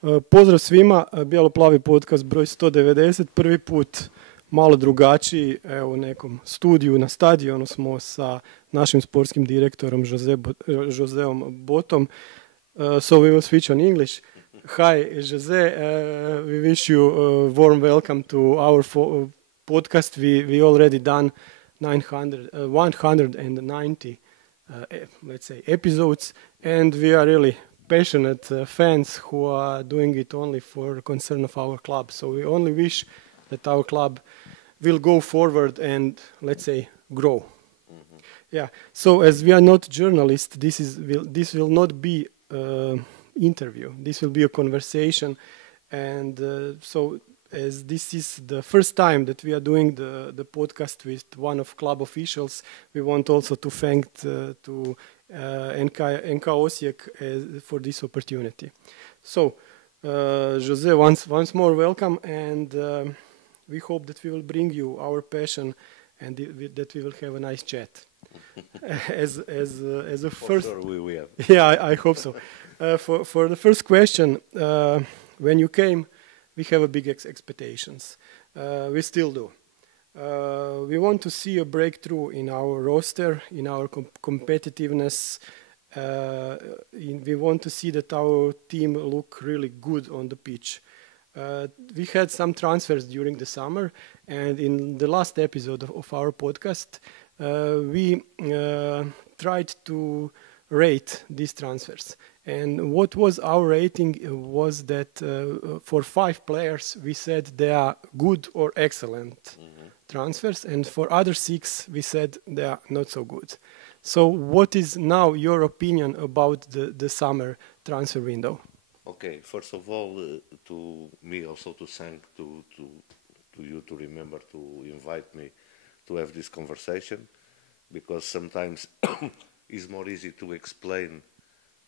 Pozdrav svima, Bijelo-plavi podcast broj 190, prvi put malo drugačiji, evo u nekom studiju na stadionu smo sa našim sportskim direktorom Joseom Botom. So we will switch on English. Hi Jose, we wish you a warm welcome to our podcast. We already done 190 let's say episodes, and we are really passionate fans who are doing it only for concern of our club. So we only wish that our club will go forward and, let's say, grow. Mm-hmm. Yeah. So as we are not journalists, this will not be interview. This will be a conversation, and so as this is the first time that we are doing the podcast with one of club officials, we want also to thank to NK Osijeka for this opportunity. So, Jose, once more welcome, and we hope that we will bring you our passion and that we will have a nice chat. as a first, sure we will. Yeah, I hope so. For the first question, when you came, we have a big expectations. We still do. We want to see a breakthrough in our roster, in our competitiveness. We want to see that our team look really good on the pitch. We had some transfers during the summer, and in the last episode of our podcast, we tried to rate these transfers. And what was our rating was that for 5 players, we said they are good or excellent transfers, and for other 6, we said they are not so good. So what is now your opinion about the summer transfer window? Okay, first of all, to me also to thank to you to remember to invite me to have this conversation, because sometimes it's more easy to explain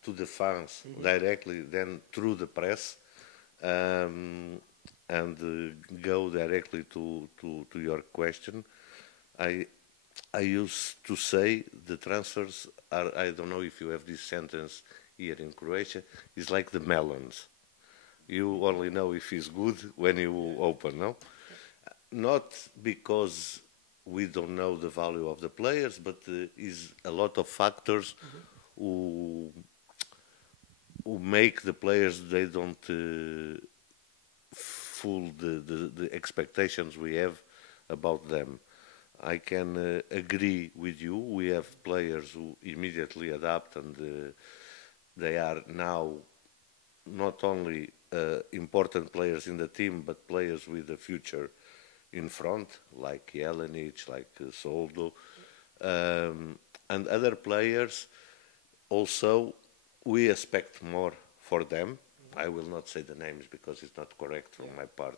to the fans directly than through the press, and go directly to your question. I used to say the transfers are, I don't know if you have this sentence here in Croatia, is like the melons. You only know if it's good when you open, no? Not because we don't know the value of the players, but is a lot of factors who make the players, they don't fool the expectations we have about them. I can agree with you. We have players who immediately adapt, and they are now not only important players in the team, but players with the future in front, like Jelenic, like Soldo, and other players. Also, we expect more for them. I will not say the names because it's not correct from my part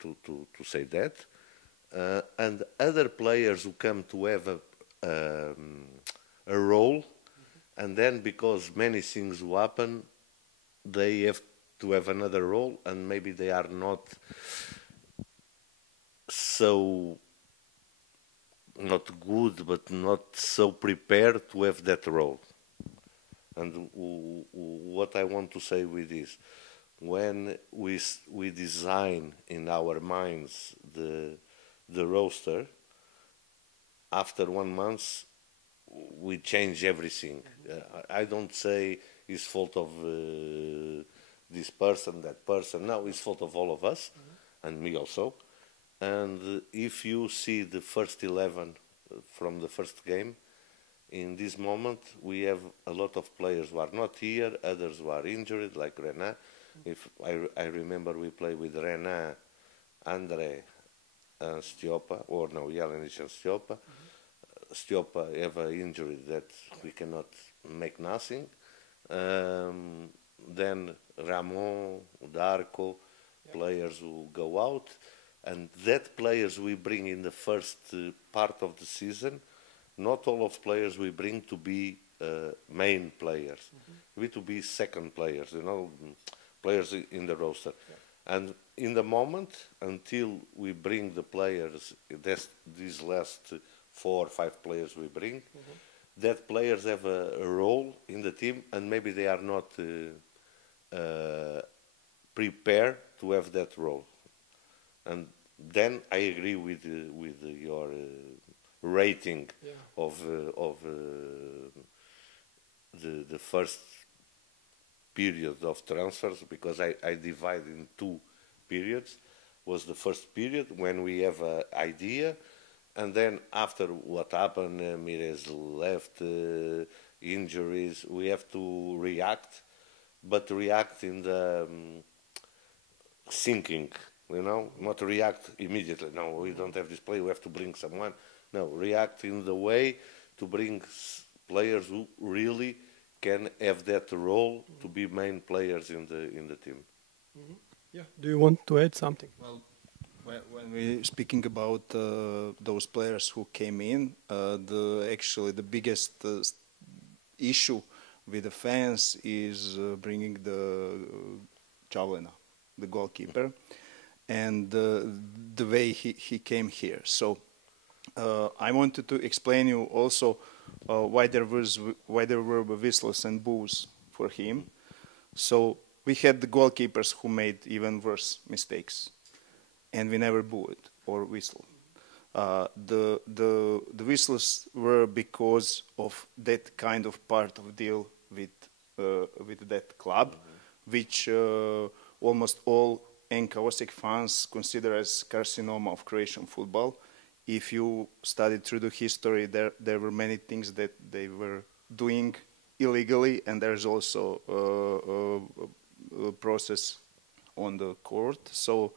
to say that. And other players who come to have a role, and then because many things will happen, they have to have another role, and maybe they are not so, not good, but not so prepared to have that role. And what I want to say with this, when we design in our minds the roster, after 1 month, we change everything. I don't say it's fault of this person, that person. No, it's fault of all of us, and me also. And if you see the first 11 from the first game, in this moment we have a lot of players who are not here, others who are injured, like Renan. If I remember, we play with Renan, Andre, and Stiopa, or no, Jelenic and Stiopa. Stiopa have an injury that we cannot make nothing. Then Ramon, Darko, players who go out, and that players we bring in the first part of the season. Not all of players we bring to be main players. We to be second players, players in the roster. Yeah. And in the moment, until we bring the players, these last 4 or 5 players we bring, that players have a role in the team, and maybe they are not prepare to have that role. And then I agree with your rating of the first period of transfers, because I divide in two periods. Was the first period when we have an idea, and then after what happened, Mires left, injuries, we have to react, but react in the thinking, not react immediately. No, we don't have this player, we have to bring someone. No, react in the way to bring players who really can have that role to be main players in the team. Mm-hmm. Yeah. Do you want to add something? Well, when we're speaking about those players who came in, actually the biggest issue with the fans is bringing the Javelina, the goalkeeper, and the way he came here. So I wanted to explain you also why there were whistles and boos for him. So we had the goalkeepers who made even worse mistakes, and we never booed or whistled. The whistles were because of that kind of part of deal with that club, which almost all NK Osijek fans consider as carcinoma of Croatian football. If you studied through the history, there were many things that they were doing illegally, and there's also a process on the court. So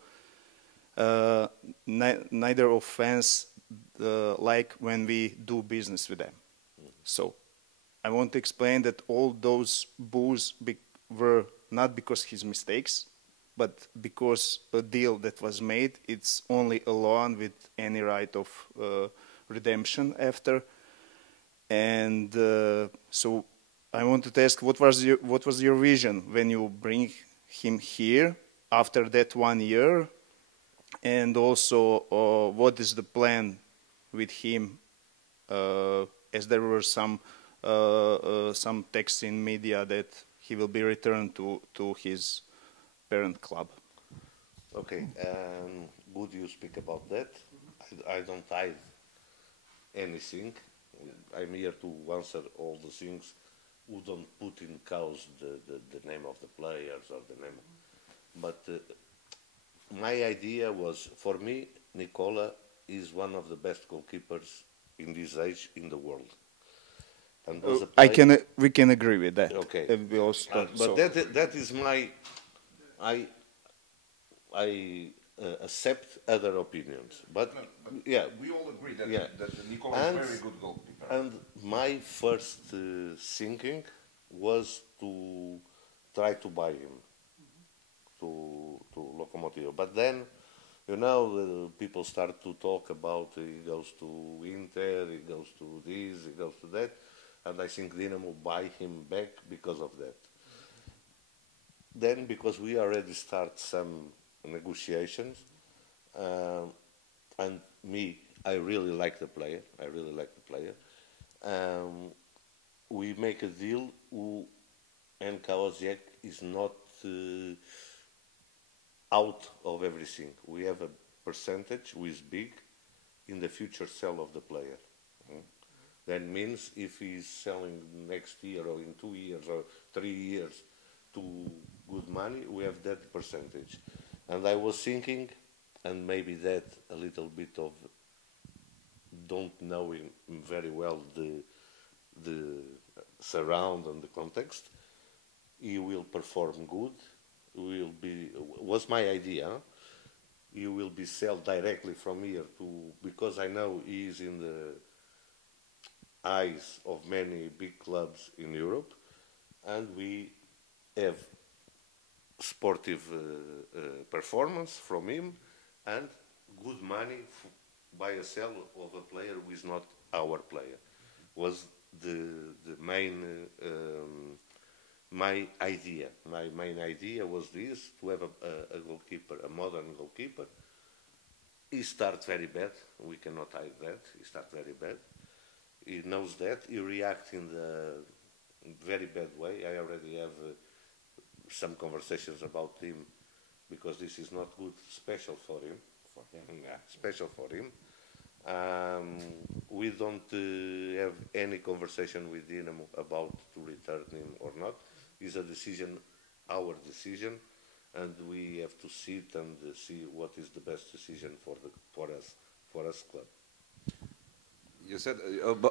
neither of fans like when we do business with them. So I want to explain that all those boos were not because his mistakes, but because a deal that was made, it's only a loan with any right of redemption after. And so I wanted to ask, what was your vision when you bring him here after that 1 year? And also, what is the plan with him? As there were some texts in media that he will be returned to his parent club. Okay, good you speak about that. I don't hide anything. I'm here to answer all the things. Who don't put in cause the name of the players or the name. But my idea was, for me, Nicola is one of the best goalkeepers in this age in the world. And was we can agree with that. Okay. We also but that is my. I accept other opinions, but yeah, we all agree that Nicola is a very good goalkeeper. And my first thinking was to try to buy him to Lokomotiv. But then, people start to talk about he goes to Inter, he goes to this, he goes to that, and I think Dinamo buy him back because of that. Then, because we already start some negotiations, and I really like the player. We make a deal who NK Osijek is not out of everything. We have a percentage who is big in the future sale of the player. That means if he's selling next year or in 2 years or 3 years to good money, we have that percentage. And I was thinking, and maybe that a little bit of don't know him very well the surround and the context, he will perform good. Was my idea. He will be sold directly from here because I know he is in the eyes of many big clubs in Europe, and we have sportive performance from him and good money by a sale of a player who is not our player. Was the main my idea. My main idea was this: to have a goalkeeper, a modern goalkeeper. He starts very bad. We cannot hide that. He starts very bad. He knows that. He reacts in the very bad way. I already have some conversations about him because this is not good, special for him. Yeah, special for him. We don't have any conversation with Dinamo about to return him or not. It's a decision, our decision, and we have to sit and see what is the best decision for us club. You said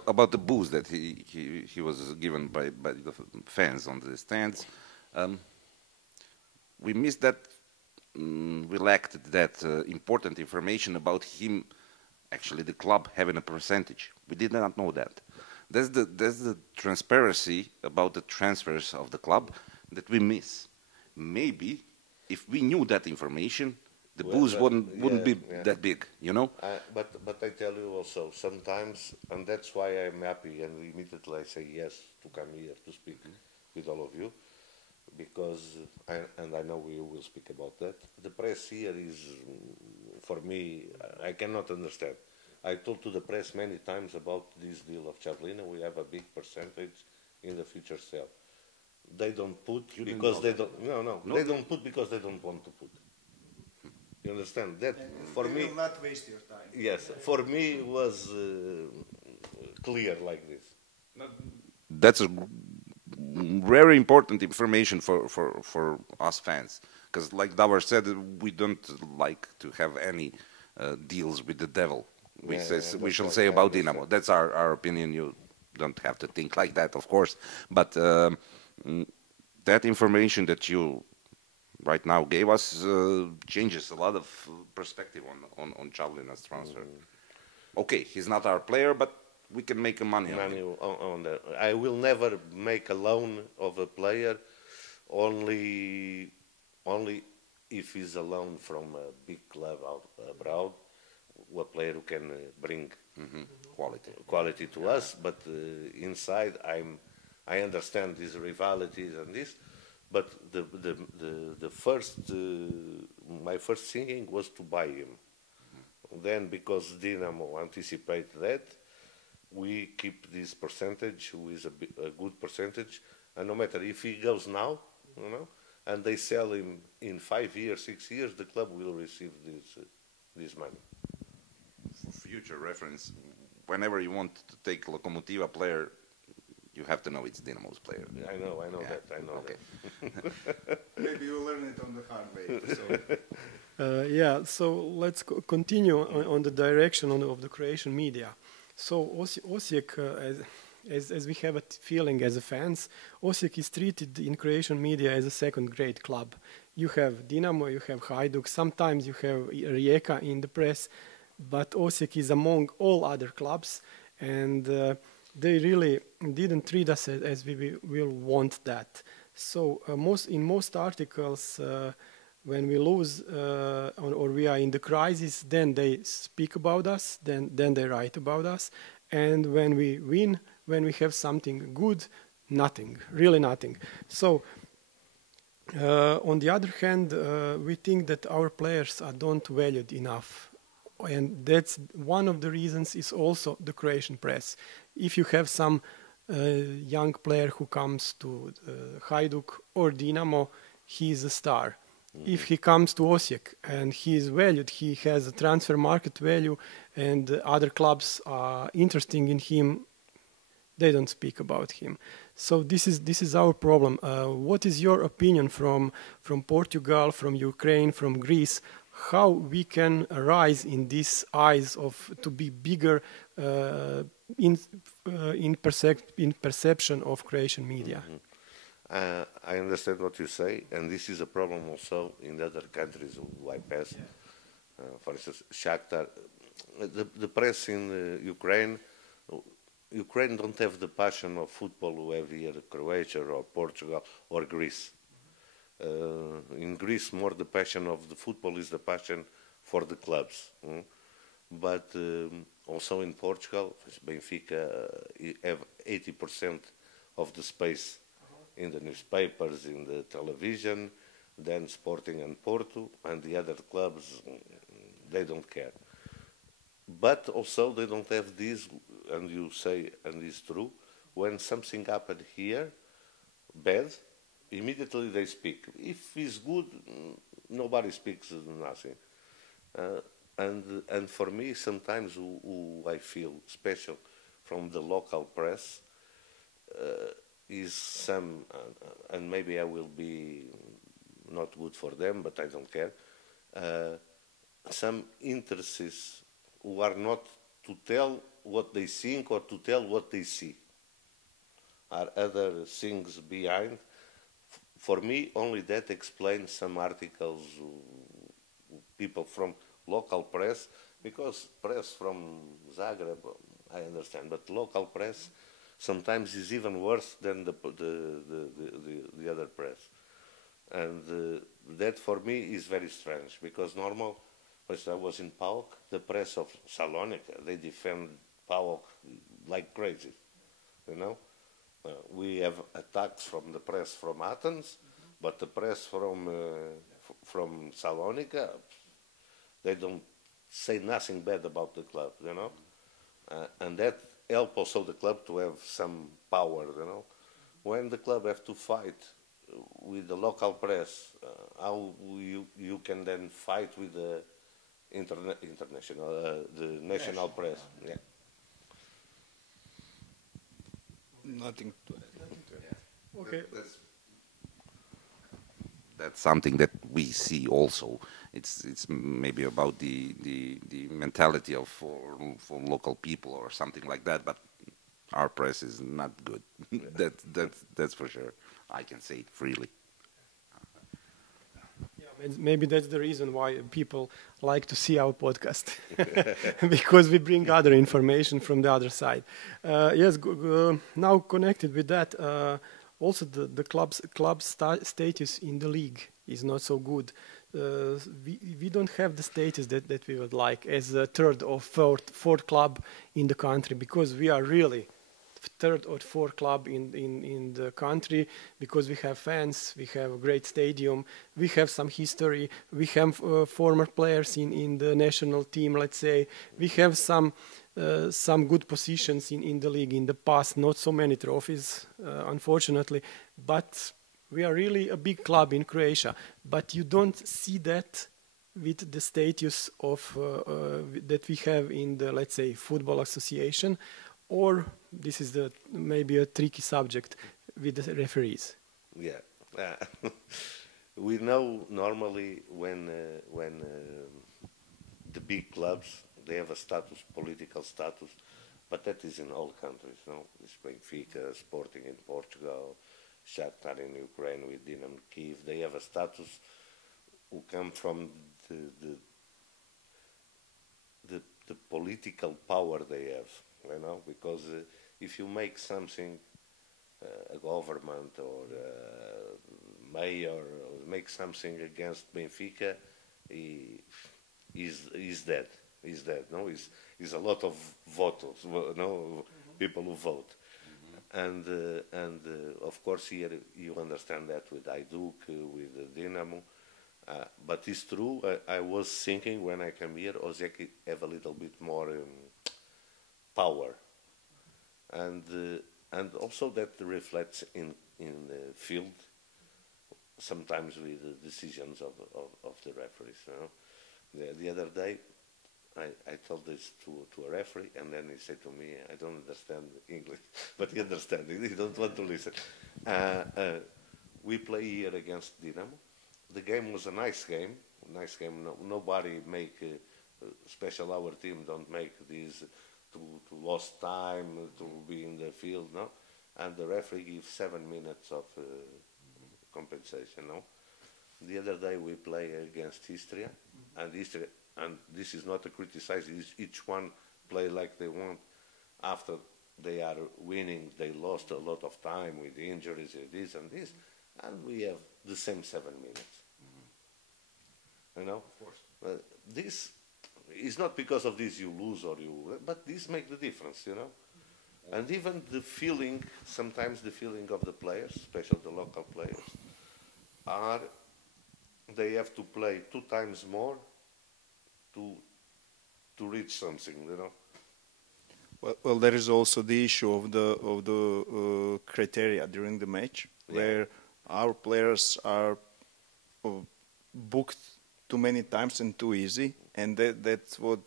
about the boost that he was given by the fans on the stands. We missed that. We lacked that important information about him. Actually, the club having a percentage. We did not know that. There's the transparency about the transfers of the club that we miss. Maybe if we knew that information, the boost wouldn't be that big, you know. But I tell you also sometimes, and that's why I'm happy, and immediately I say yes to come here to speak with all of you, because I know we will speak about that. The press here is, for me, I cannot understand. I told to the press many times about this deal of Chavlina. We have a big percentage in the future sale. They don't put because they don't. No, they don't put because they don't want to put. You understand that? For me, will not waste your time. Yes, for me was clear like this. That's a very important information for us fans, because like Davor said, we don't like to have any deals with the devil. We shall say about Dinamo. That's our opinion. You don't have to think like that, of course, but that information that you right now gave us changes a lot of perspective on Chavlina's transfer. Okay, he's not our player, but we can make money on him. I will never make a loan of a player only if he's a loan from a big club abroad, a player who can bring quality to us. But inside, I understand these rivalities and this. But my first thinking was to buy him. Then, because Dinamo anticipate that, we keep this percentage, who is a good percentage, and no matter if he goes now, you know, and they sell him in 5 years, 6 years, the club will receive this money. For future reference, whenever you want to take Lokomotiva player, you have to know it's Dinamo's player. I know that. That. Maybe you learn it on the hard way. Yeah, so let's continue on the direction of the Croatian media. So Osijek, as we have a feeling as a fans, Osijek is treated in Croatian media as a second-grade club. You have Dinamo, you have Hajduk, sometimes you have Rijeka in the press, but Osijek is among all other clubs, and they really didn't treat us as we will want that. So in most articles, when we lose or we are in the crisis, then they speak about us, then they write about us. And when we win, when we have something good, nothing, really nothing. So on the other hand, we think that our players are not valued enough. And that's one of the reasons is also the Croatian press. If you have some young player who comes to Hajduk or Dinamo, he is a star. If he comes to Osijek and he is valued, he has a transfer market value, and other clubs are interested in him, they don't speak about him. So this is our problem. What is your opinion from Portugal, from Ukraine, from Greece? How we can rise in these eyes of to be bigger in perception of Croatian media? I understand what you say, and this is a problem also in other countries who I pass. For instance, Shakhtar, the press in Ukraine don't have the passion of football we have here, Croatia or Portugal or Greece. In Greece, more the passion of the football is the passion for the clubs. But also in Portugal, Benfica have 80% of the space in the newspapers, in the television, then Sporting and Porto, and the other clubs, they don't care. But also they don't have this, and you say, and it's true, when something happened here, bad, immediately they speak. If it's good, nobody speaks nothing. And for me, sometimes who I feel special from the local press is some, and maybe I will be not good for them, but I don't care, some interests who are not to tell what they think or to tell what they see. Are other things behind. For me, only that explains some articles, people from local press, because press from Zagreb, I understand, but local press sometimes is even worse than the other press. And that for me is very strange, because normal, when I was in PAOK, the press of Salonika, they defend PAOK like crazy, you know? We have attacks from the press from Athens, but the press from Salonika, they don't say nothing bad about the club, you know? And that helps also the club to have some power, you know? When the club have to fight with the local press, how you can then fight with the international, the national press? Yeah. Nothing to add. Okay. That's something that we see also. It's maybe about the mentality of for local people or something like that. But our press is not good. That's for sure. I can say it freely. Yeah, maybe that's the reason why people like to see our podcast, because we bring other information from the other side. Yes, now connected with that, also the club status in the league is not so good. We don't have the status that we would like as a third or fourth club in the country, because we are really third or fourth club in the country, because we have fans, we have a great stadium, we have some history, we have former players in the national team, let's say, we have some good positions in the league in the past, not so many trophies, unfortunately, but we are really a big club in Croatia. But you don't see that with the status of that we have in the, let's say, football association, or this is maybe a tricky subject with the referees. Yeah, we know normally when the big clubs, they have a status, political status, but that is in all countries. No, it's Benfica, Sporting in Portugal, Shakhtar in Ukraine with Dynamo Kiev. They have a status who come from the political power they have. You know, because if you make something, a government or mayor, or make something against Benfica, he's dead. He's dead. No, he's a lot of votos. No, people who vote, and of course here you understand that with Hajduk, with Dinamo. But it's true. I was thinking when I came here, Osijek have a little bit more. Power, and also that reflects in the field, sometimes with the decisions of the referees. You know? The other day, I told this to a referee, and then he said to me, "I don't understand English," but he understands. He don't want to listen. We play here against Dynamo. The game was a nice game. Nice game. Nobody make special. Our team don't make these. To lost time, to be in the field, no? And the referee gives 7 minutes of compensation, no? The other day we play against Istria, and this is not to criticize, each one play like they want. After they are winning, they lost a lot of time with injuries, this and this, and we have the same 7 minutes. You know? Of course. This it's not because of this you lose or you, but this makes the difference, you know. And even the feeling, sometimes the feeling of the players, especially the local players, they have to play 2 times more to reach something, you know. Well, there is also the issue of the criteria during the match, where our players are booked too many times and too easy, and that's what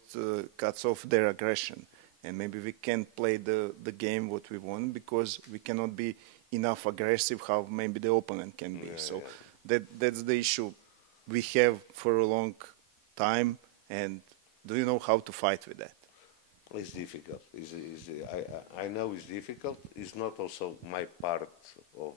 cuts off their aggression. And maybe we can't play the game what we want because we cannot be enough aggressive how maybe the opponent can be. So that's the issue we have for a long time. And do you know how to fight with that? It's difficult. I know it's difficult. It's not also my part of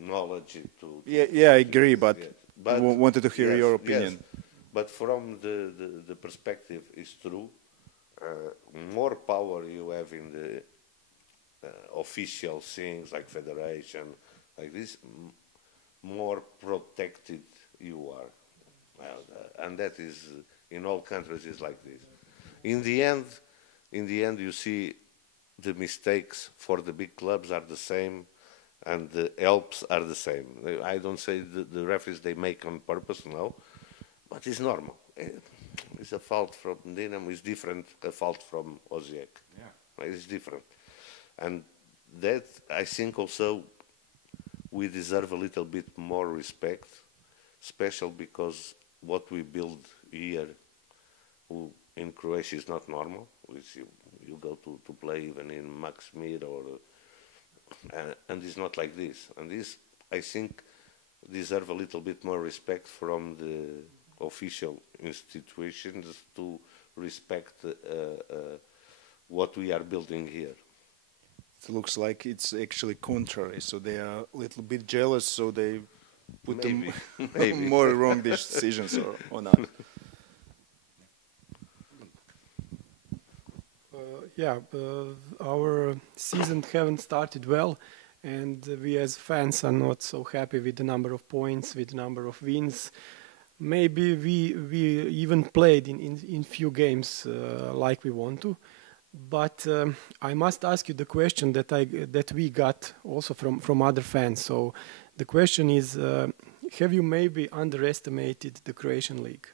knowledge to Yeah, I agree, but wanted to hear yes, your opinion. Yes. But from the perspective, it's true. More power you have in the official things like federation, like this, more protected you are. And that is, in all countries, is like this. In the end, you see the mistakes for the big clubs are the same, and the helps are the same. I don't say the referees they make on purpose, no, but it's normal. It's a fault from Dinamo. It's different a fault from Osijek. Yeah, it's different, and that I think also we deserve a little bit more respect, especially because what we build here in Croatia is not normal. You go to play even in Maxmir and it's not like this. And this, I think, deserve a little bit more respect from the official institutions to respect what we are building here. It looks like it's actually contrary. So they are a little bit jealous, so they put maybe. more wrong decisions on us. Our season haven't started well, and we as fans are not so happy with the number of points, with the number of wins. Maybe we even played in few games like we want to, but I must ask you the question that we got also from other fans. So the question is, have you maybe underestimated the Croatian league?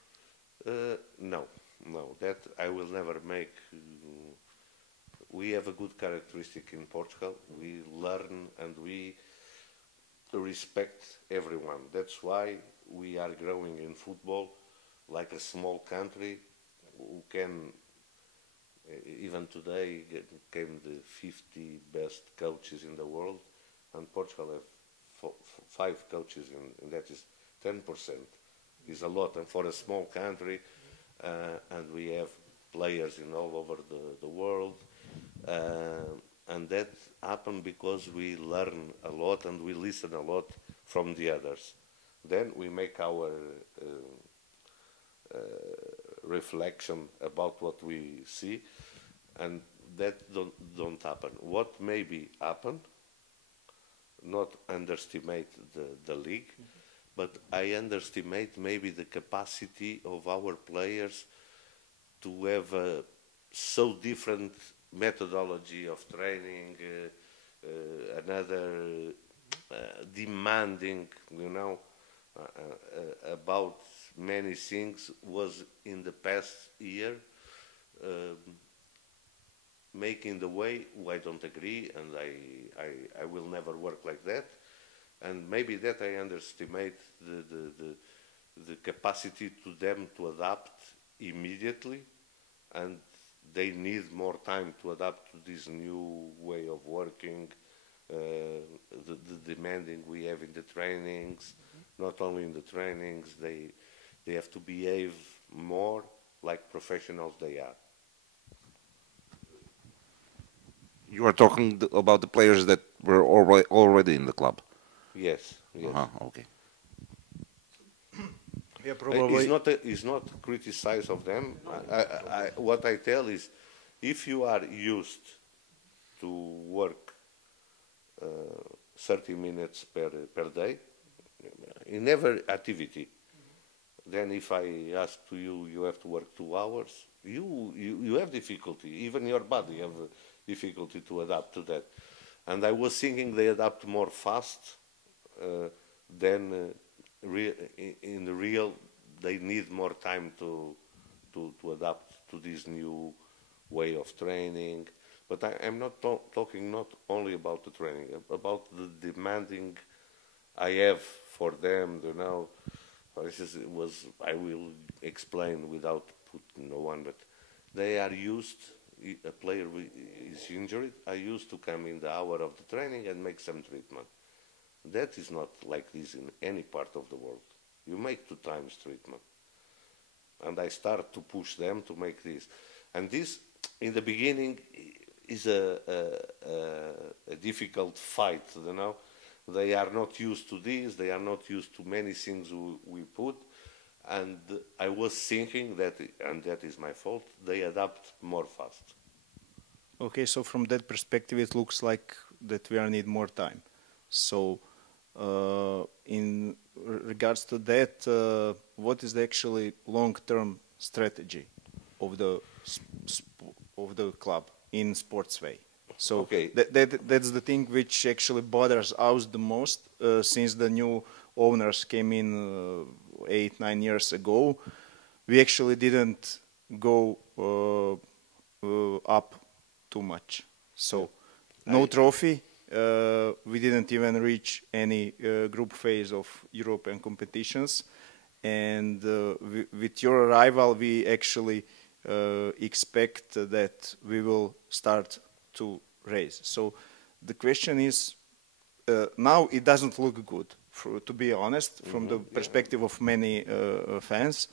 No, that I will never make. We have a good characteristic in Portugal. We learn and we respect everyone. That's why we are growing in football like a small country who can, even today, came the 50 best coaches in the world, and Portugal have 5 coaches, and that is 10%. Is a lot, and for a small country, and we have players in all over the world. And that happened because we learn a lot and we listen a lot from the others. Then we make our reflection about what we see, and that don't happen. What maybe happen, not underestimate the league, but I underestimate maybe the capacity of our players to have a so different methodology of training, another demanding, about many things was in the past year making the way. I don't agree, and I will never work like that. And maybe that I underestimate the capacity to them to adapt immediately, and they need more time to adapt to this new way of working, the demanding we have in the trainings. Not only in the trainings, they have to behave more like professionals they are. You are talking about the players that were already in the club? Yes. Okay. Yeah, probably. It's not criticize of them. What I tell is, if you are used to work 30 minutes per day in every activity, then if I ask to you, you have to work 2 hours. You have difficulty. Even your body have difficulty to adapt to that. And I was thinking they adapt more fast than. In the real, they need more time to adapt to this new way of training. But I'm not talking not only about the training, about the demanding I have for them, you know. For instance, I will explain without putting no one, but they are used, a player is injured, I used to come in the hour of the training and make some treatment. That is not like this in any part of the world. You make 2 times treatment. And I start to push them to make this. And this, in the beginning, is a difficult fight, you know. They are not used to this, they are not used to many things we put. And I was thinking that, and that is my fault, they adapt more fast. Okay, so from that perspective, it looks like that we need more time. So, in regards to that, what is the actually long-term strategy of the club in sports way? So Okay. that's the thing which actually bothers us the most since the new owners came in 8-9 years ago. We actually didn't go up too much. So no trophy. We didn't even reach any group phase of European competitions. And with your arrival, we actually expect that we will start to raise. So the question is, now it doesn't look good, to be honest, from the perspective of many fans.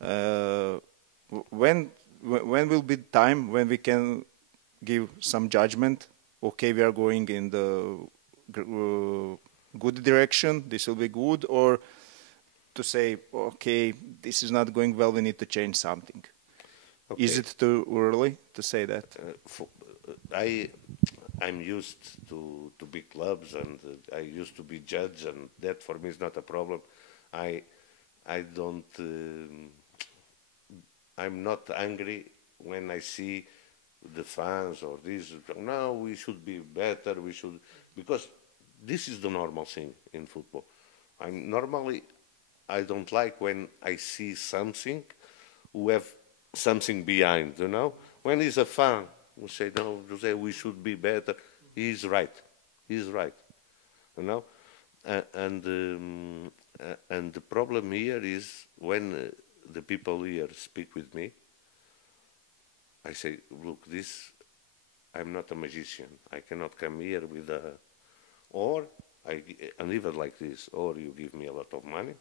When will be the time when we can give some judgment? Okay, we are going in the good direction, this will be good, or to say, okay, this is not going well, we need to change something. Okay. Is it too early to say that? I'm used to big clubs, and I used to be judge, and that for me is not a problem. I don't. I'm not angry when I see the fans or this. No, we should be better. We should, because this is the normal thing in football. I don't like when I see something who have something behind. You know, when he's a fan, we say, no, Jose, we should be better. He's right. He's right. You know? And the problem here is when the people here speak with me, I say, look, I'm not a magician. I cannot come here with and even like this, or you give me a lot of money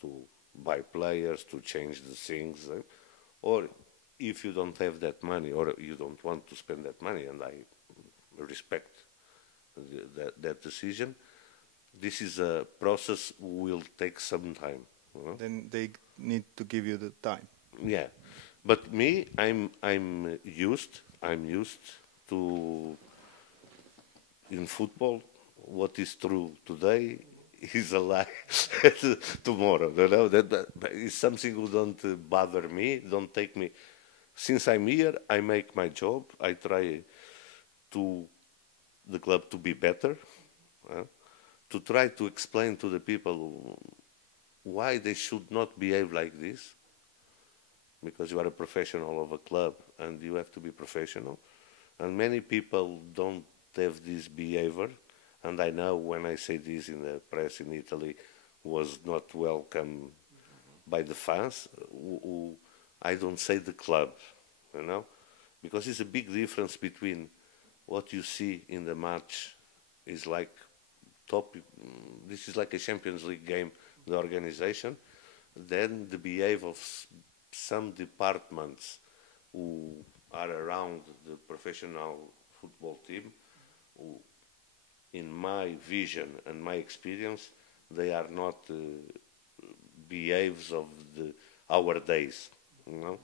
to buy players, to change the things, or if you don't have that money, or you don't want to spend that money, and I respect that decision, this is a process will take some time. Then they need to give you the time. Yeah, but me, I'm used to, in football, what is true today is a lie tomorrow. You know, that is something who don't bother me, don't take me. Since I'm here, I make my job. I try the club to be better, to try to explain to the people why they should not behave like this, because you are a professional of a club and you have to be professional. And many people don't have this behavior. And I know when I say this in the press in Italy was not welcome by the fans, I don't say the club, you know, because it's a big difference between what you see in the match is like this is like a Champions League game, the organization, then the behavior of some departments who are around the professional football team, who, in my vision and my experience, they are not behaves of our days, you know.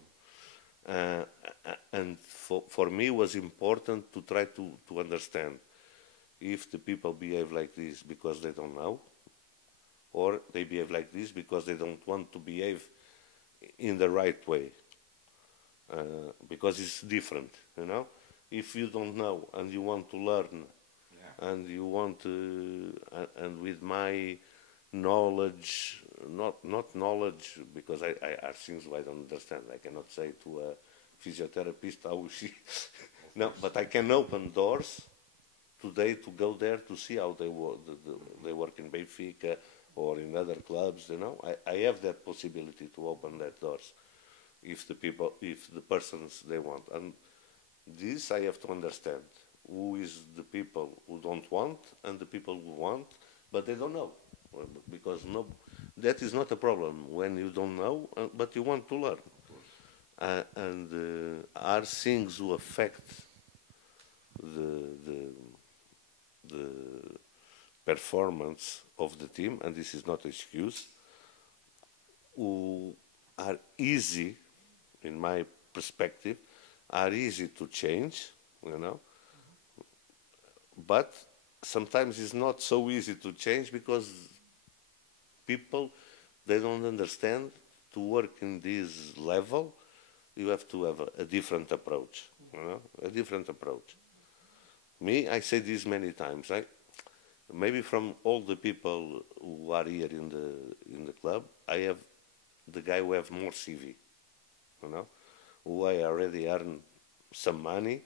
And for me, it was important to try to understand if the people behave like this because they don't know, or they behave like this because they don't want to behave in the right way, because it's different, you know. If you don't know and you want to learn, and you want to, and with my knowledge, not knowledge, because I are things I don't understand. I cannot say to a physiotherapist how she, no, but I can open doors today to go there to see how they work. They work in Benfica or in other clubs. You know, I have that possibility to open that doors if the persons they want. And this I have to understand. Who is the people who don't want and the people who want, but they don't know. Because that is not a problem when you don't know, but you want to learn. And are things who affect the performance of the team, and this is not an excuse, who are easy, in my perspective, are easy to change, you know, but sometimes it's not so easy to change because people, they don't understand to work in this level, you have to have a different approach, you know, a different approach. Me, I say this many times, maybe from all the people who are here in the club, I have the guy who have more CV, you know, who I already earn some money,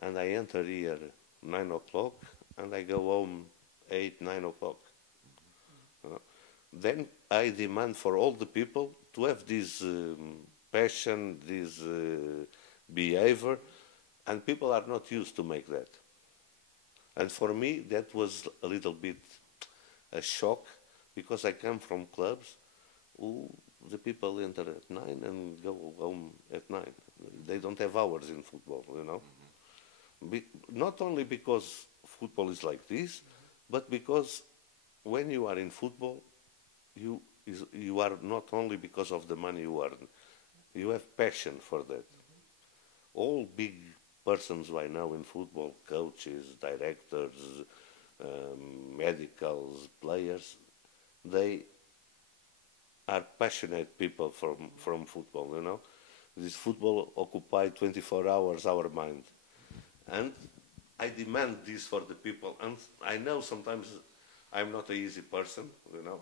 and I enter here 9 o'clock, and I go home 8, 9 o'clock. You know? Then I demand for all the people to have this passion, this behavior, and people are not used to make that. And for me, that was a little bit a shock, because I come from clubs who the people enter at 9 and go home at 9. They don't have hours in football, you know. Not only because football is like this, but because when you are in football, you are not only because of the money you earn, you have passion for that. All big persons who I know in football, coaches, directors, medicals, players, they are passionate people from football, you know. This football occupies 24 hours our mind. And I demand this for the people. And I know sometimes I'm not an easy person, you know,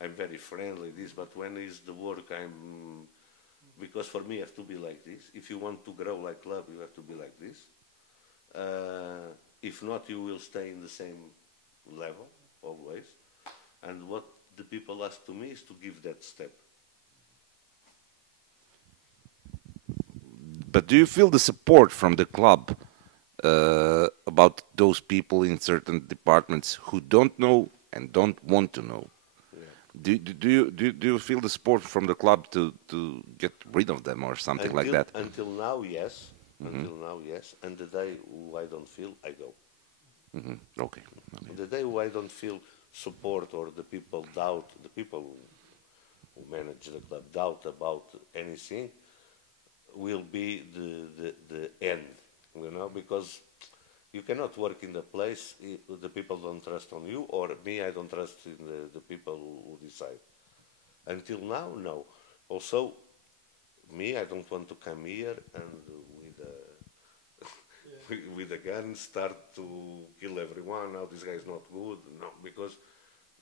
I'm very friendly, but when it's the work, because for me, I have to be like this. If you want to grow like club, you have to be like this. If not, you will stay in the same level, always. And what the people ask to me is to give that step. But do you feel the support from the club about those people in certain departments who don't know and don't want to know? Yeah. Do you feel the support from the club to get rid of them or something like that? Until now, yes. Until now, yes. And the day who I don't feel, I go. Okay. The day who I don't feel support, or the people doubt, the people who manage the club doubt about anything, will be the end, you know, because you cannot work in the place if the people don't trust on you, or me, I don't trust in the people who decide. Until now, no. Also, me, I don't want to come here and with a gun start to kill everyone. Now this guy is not good. No, because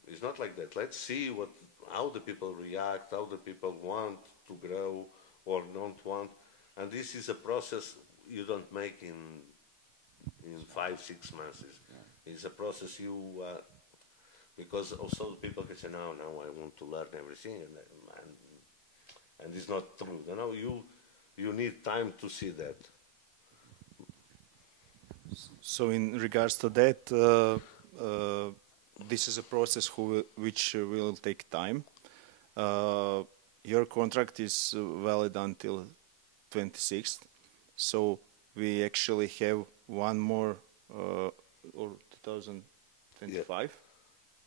it's not like that. Let's see how the people react, how the people want to grow or don't want. And this is a process you don't make in 5-6 months. It's a process because also the people can say, no, I want to learn everything, and it's not true. You know, you need time to see that. So in regards to that, this is a process which will take time. Your contract is valid until 26th, so we actually have one more, or 2025,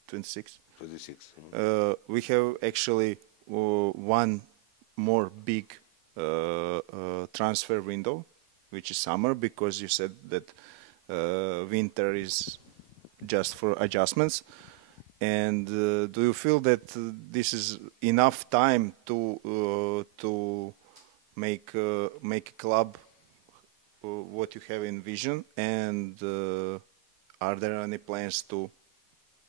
26. 26. We have actually one more big transfer window, which is summer, because you said that winter is just for adjustments. And do you feel that this is enough time to make a club what you have in vision? And are there any plans to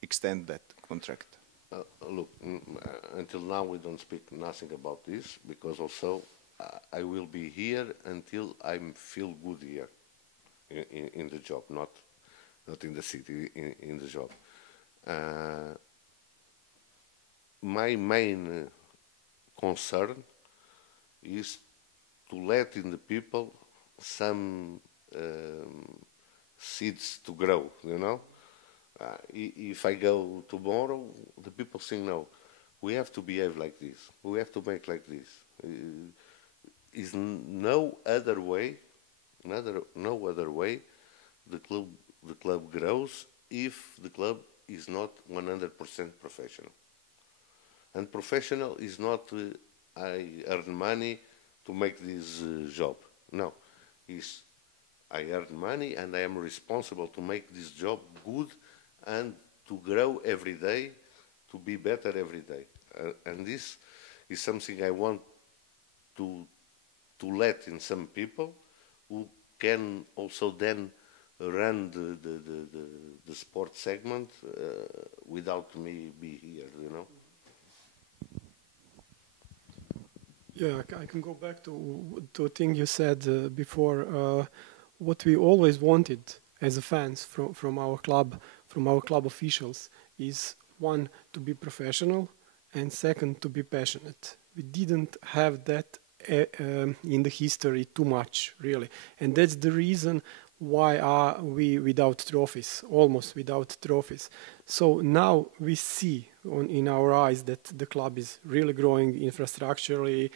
extend that contract? Look, until now we don't speak nothing about this, because also I will be here until I feel good here in the job. not in the city, in the job. My main concern is to let in the people some seeds to grow, you know. If I go tomorrow, the people say, no, we have to behave like this, we have to make like this. Is no other way, no other way the club grows if the club is not 100% professional. And professional is not I earn money to make this job. No, it's I earn money and I am responsible to make this job good and to grow every day, to be better every day. And this is something I want to let in some people who can also then run the sports segment without me be here, you know. Yeah, I can go back to a thing you said before. What we always wanted as a fans from our club officials is, one, to be professional, and second, to be passionate. We didn't have that in the history too much, really, and that's the reason why are we without trophies, almost without trophies. So now we see in our eyes that the club is really growing infrastructurally,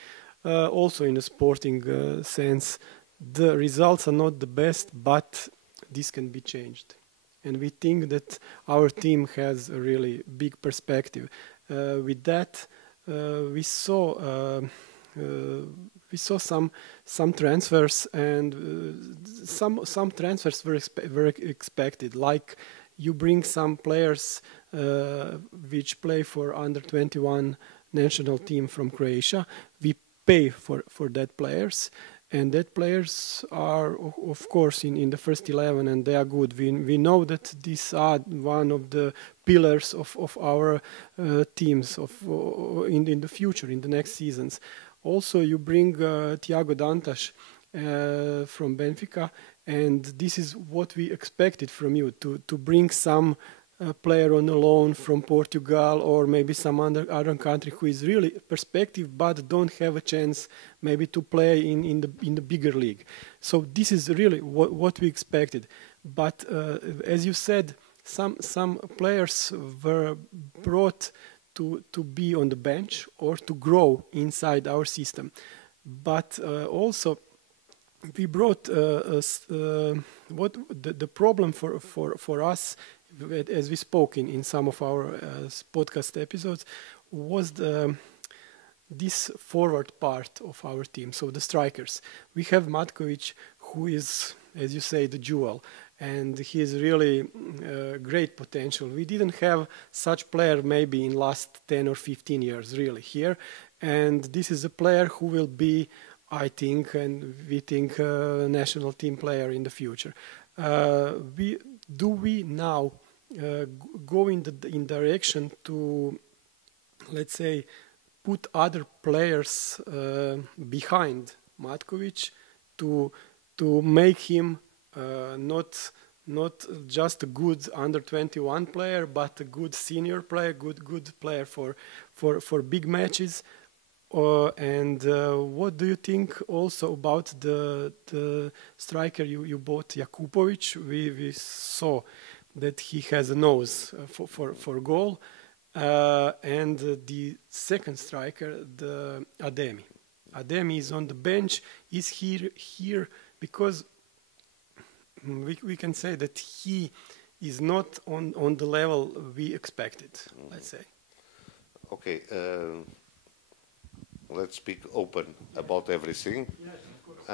also in a sporting sense. The results are not the best, but this can be changed. And we think that our team has a really big perspective. With that, we saw some transfers, and some transfers were expected. Like you bring some players which play for under 21 national team from Croatia. We pay for that players. And that players are, of course, in the first 11, and they are good. We know that these are one of the pillars of our teams in the future, in the next seasons. Also, you bring Tiago Dantas from Benfica, and this is what we expected from you, to bring some player on a loan from Portugal or maybe some other country who is really perspective but don't have a chance maybe to play in the bigger league. So this is really what we expected. But as you said, some players were brought to be on the bench or to grow inside our system. But also we brought what the problem for us, as we spoke in some of our podcast episodes, was this forward part of our team, so the strikers. We have Matkovic, who is, as you say, the jewel, and he is really great potential. We didn't have such player maybe in last 10 or 15 years really here, and this is a player who will be, I think, and we think, national team player in the future. We now go in direction to, let's say, put other players behind Matkovic to make him not just a good under 21 player, but a good senior player, good player for big matches. And what do you think also about the striker you bought, Jakupovic? We saw that he has a nose for goal. And the second striker, the Ademi. Ademi is on the bench, is here because we can say that he is not on the level we expected, let's say. Okay. Let's speak open about everything. Yes, of course.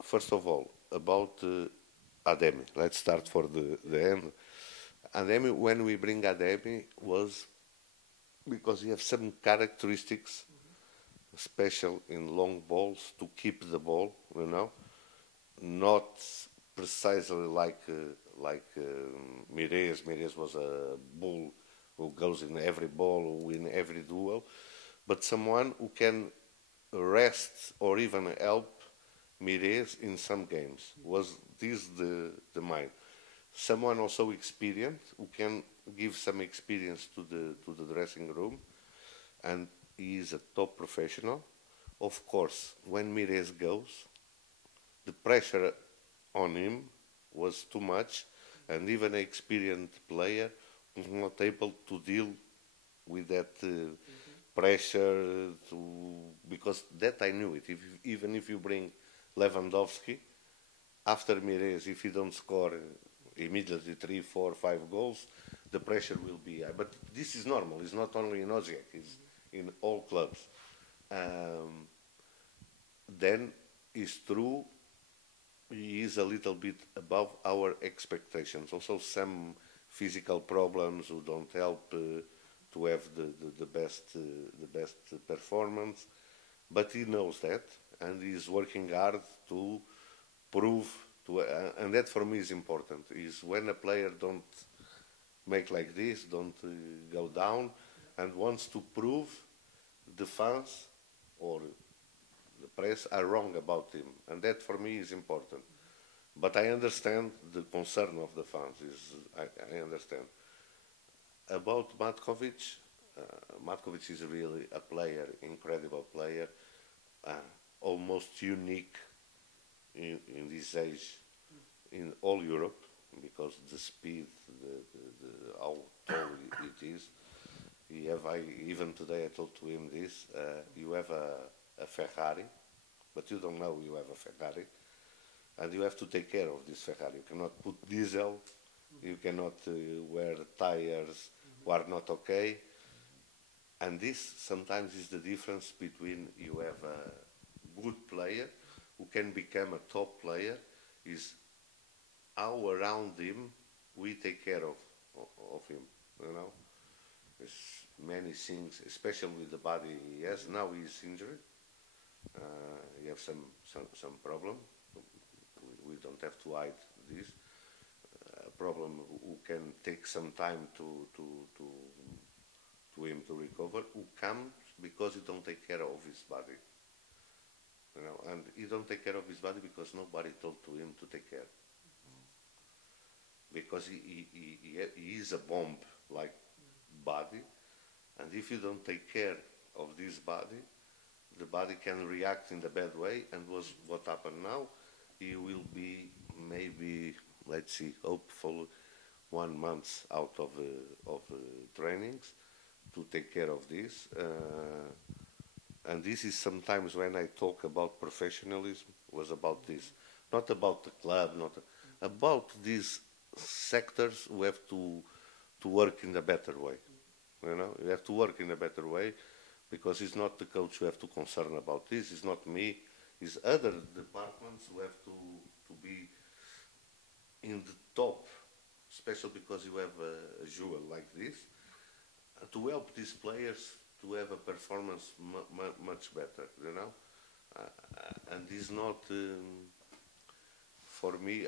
First of all, about Ademi. Let's start for the end. Ademi, when we bring Ademi, was because he has some characteristics special in long balls to keep the ball, you know, not precisely like Mires. Mires was a bull who goes in every ball, who win every duel, but someone who can rest or even help Mires in some games. Was this the mind? Someone also experienced who can give some experience to the dressing room, and he is a top professional. Of course, when Mires goes, the pressure on him was too much, and even an experienced player was not able to deal with that pressure, because that I knew it. Even if you bring Lewandowski, after Mires, if he don't score immediately 3, 4, 5 goals, the pressure will be high. But this is normal. It's not only in Osijek, it's in all clubs. Then it's true, he is a little bit above our expectations. Also some physical problems who don't help to have the best performance. But he knows that, and he's working hard to prove, and that for me is important, is when a player don't make like this, don't go down, and wants to prove the fans or the press are wrong about him, and that for me is important. But I understand the concern of the fans. I understand. About Matkovic, Matkovic is really a player, incredible player, almost unique in this age in all Europe, because the speed, how tall it is. Even today I told to him this, you have a Ferrari, but you don't know you have a Ferrari, and you have to take care of this Ferrari. You cannot put diesel, you cannot wear tires who are not okay, and this sometimes is the difference between you have a good player who can become a top player, is how around him we take care of him, you know. There's many things, especially with the body he has. Now he's injured. He has some problem. We don't have to hide this. A problem who can take some time to him to recover, who comes because he don't take care of his body. You know, and he don't take care of his body because nobody told to him to take care. Because he is a bomb-like body, and if you don't take care of this body, the body can react in the bad way, and was what happened now. He will be maybe, let's see, hopefully 1 month out of trainings to take care of this. And this is sometimes when I talk about professionalism, was about this. Not about the club, not about these sectors who have to work in a better way. You know, you have to work in a better way, because it's not the coach who have to concern about this, it's not me, it's other departments who have to be in the top, especially because you have a jewel like this, to help these players to have a performance much better, you know. And it's not, for me,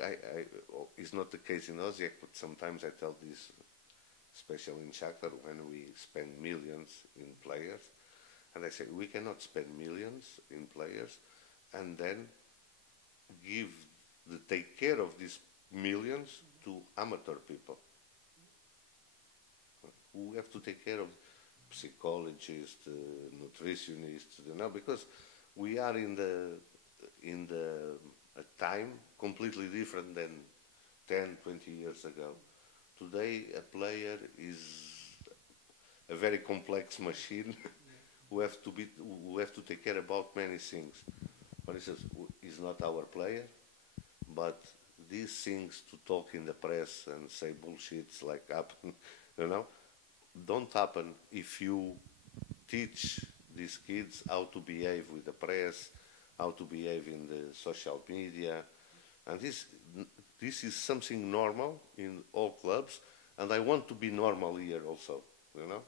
it's not the case in Osijek, but sometimes I tell this, especially in Shakhtar, when we spend millions in players, and I say, we cannot spend millions in players and then take care of these millions to amateur people who have to take care of psychologists, nutritionists, you know, because we are in a time completely different than 10, 20 years ago. Today, a player is a very complex machine who have to take care about many things. For instance, he's not our player, but these things to talk in the press and say bullshits like happen, you know, don't happen if you teach these kids how to behave with the press, how to behave in the social media, and this is something normal in all clubs, and I want to be normal here also, you know.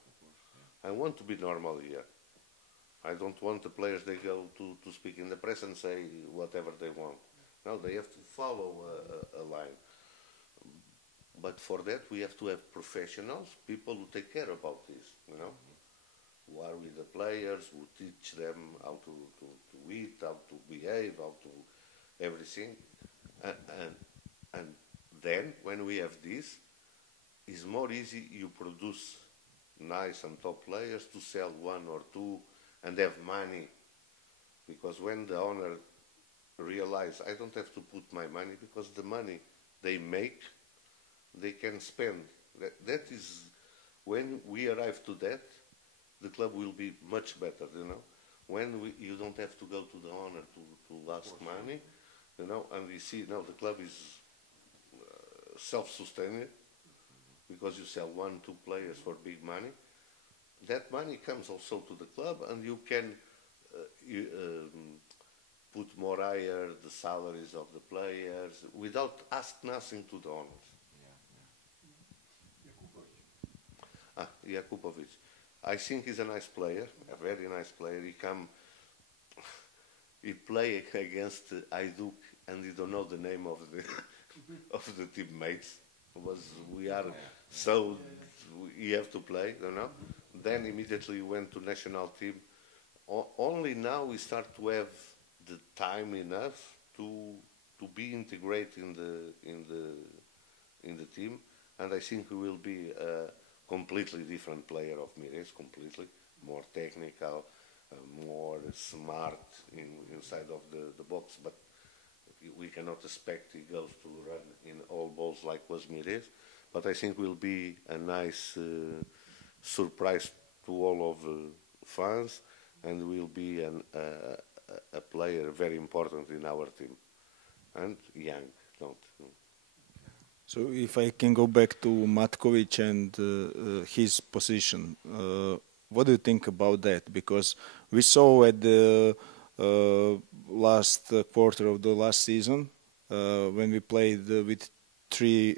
I want to be normal here. I don't want the players, they go to speak in the press and say whatever they want. No, they have to follow a line. But for that, we have to have professionals, people who take care about this, you know, who are with the players, who teach them how to eat, how to behave, how to everything, and, and, and then when we have this, it's more easy you produce nice and top players to sell one or two and have money, because when the owner realize I don't have to put my money, because the money they make, they can spend. That is, when we arrive to that, the club will be much better, you know. When you don't have to go to the owner to ask money, you know, and we see now the club is self-sustaining, because you sell one, two players for big money. That money comes also to the club, and you can put more higher the salaries of the players without ask nothing to the owners. Jakupovic. I think he's a nice player, a very nice player. He play against Hajduk, and you don't know the name of the of the teammates. So you have to play, you know. Then immediately went to national team. Only now we start to have the time enough to be integrated in the team, and I think we will be a completely different player of Mires, completely more technical, more smart inside of the box, but we cannot expect he goes to run in all balls like was Mires. But I think will be a nice surprise to all of fans, and will be a player very important in our team, and young, don't. So if I can go back to Matkovic and his position, what do you think about that? Because we saw at the last quarter of the last season, when we played with three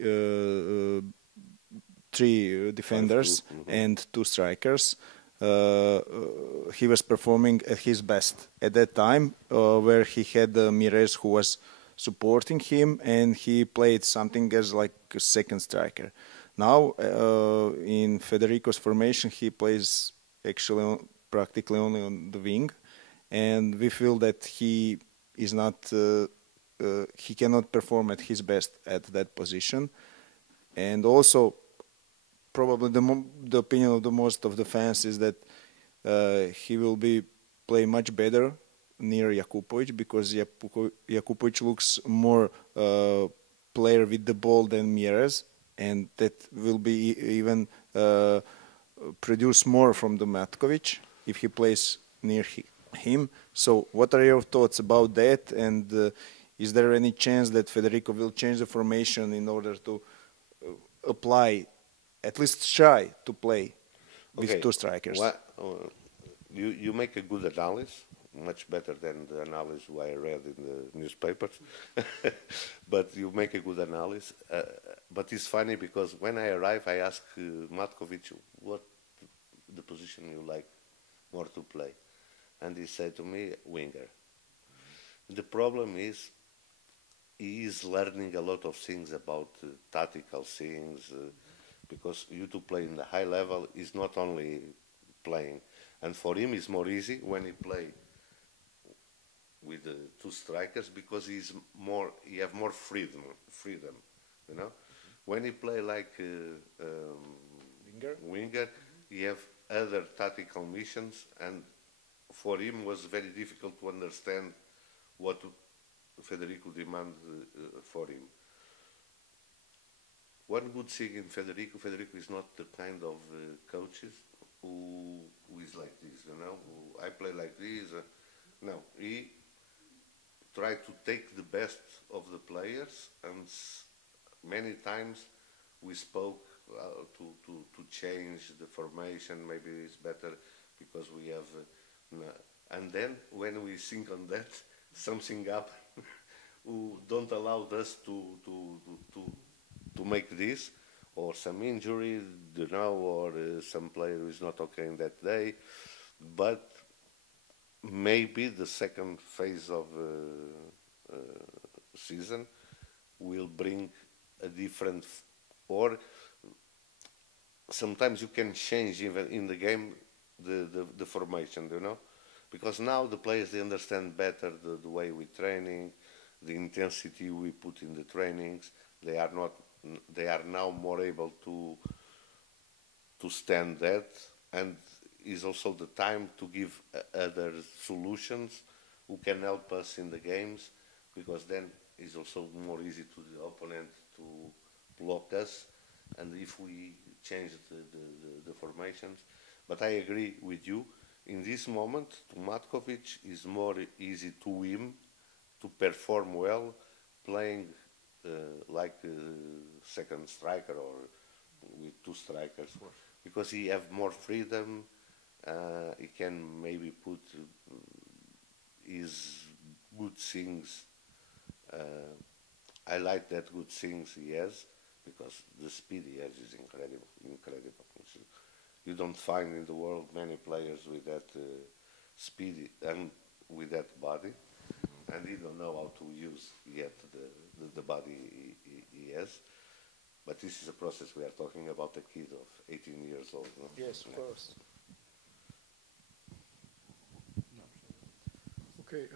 defenders and two strikers, he was performing at his best at that time, where he had Mires who was supporting him, and he played something as like a second striker. Now in Federico's formation, he plays actually practically only on the wing, and we feel that he is not he cannot perform at his best at that position. And also probably the opinion of the most of the fans is that he will play much better near Jakupovic, because Jakupovic looks more player with the ball than Mires, and that will be even produce more from the Matkovic if he plays near him. So what are your thoughts about that, and is there any chance that Federico will change the formation in order to apply, at least try to play with two strikers? You make a good analysis, much better than the analysis I read in the newspapers. But you make a good analysis. But it's funny because when I arrived, I asked Matkovic what the position you like more to play. And he said to me, winger. The problem is he is learning a lot of things about tactical things, because you to play in the high level is not only playing. And for him it's more easy when he play with the two strikers, because he have more freedom, you know. When he play like winger, he have other tactical missions, and for him was very difficult to understand what Federico demanded for him. One good thing in Federico is not the kind of coaches who is like this, you know. I play like this. No, he tried to take the best of the players, and many times we spoke to change the formation. Maybe it's better because we have. And then when we think on that, something happens who don't allow us to make this, or some injury, you know, or some player who is not okay in that day. But maybe the second phase of season will bring a different, or sometimes you can change even in the game the formation, you know, because now the players, they understand better the way we training, the intensity we put in the trainings. They are not. They are now more able to stand that, and is also the time to give other solutions who can help us in the games, because then it's also more easy to the opponent to block us, and if we change the formations. But I agree with you. In this moment, to Matkovic is more easy to him to perform well, playing like a second striker or with two strikers, because he have more freedom. He can maybe put his good things. I like that good things he has, because the speed he has is incredible. You don't find in the world many players with that speed and with that body, and he don't know how to use yet the body he has. But this is a process. We are talking about a kid of 18 years old. No? Yes, of course. Okay,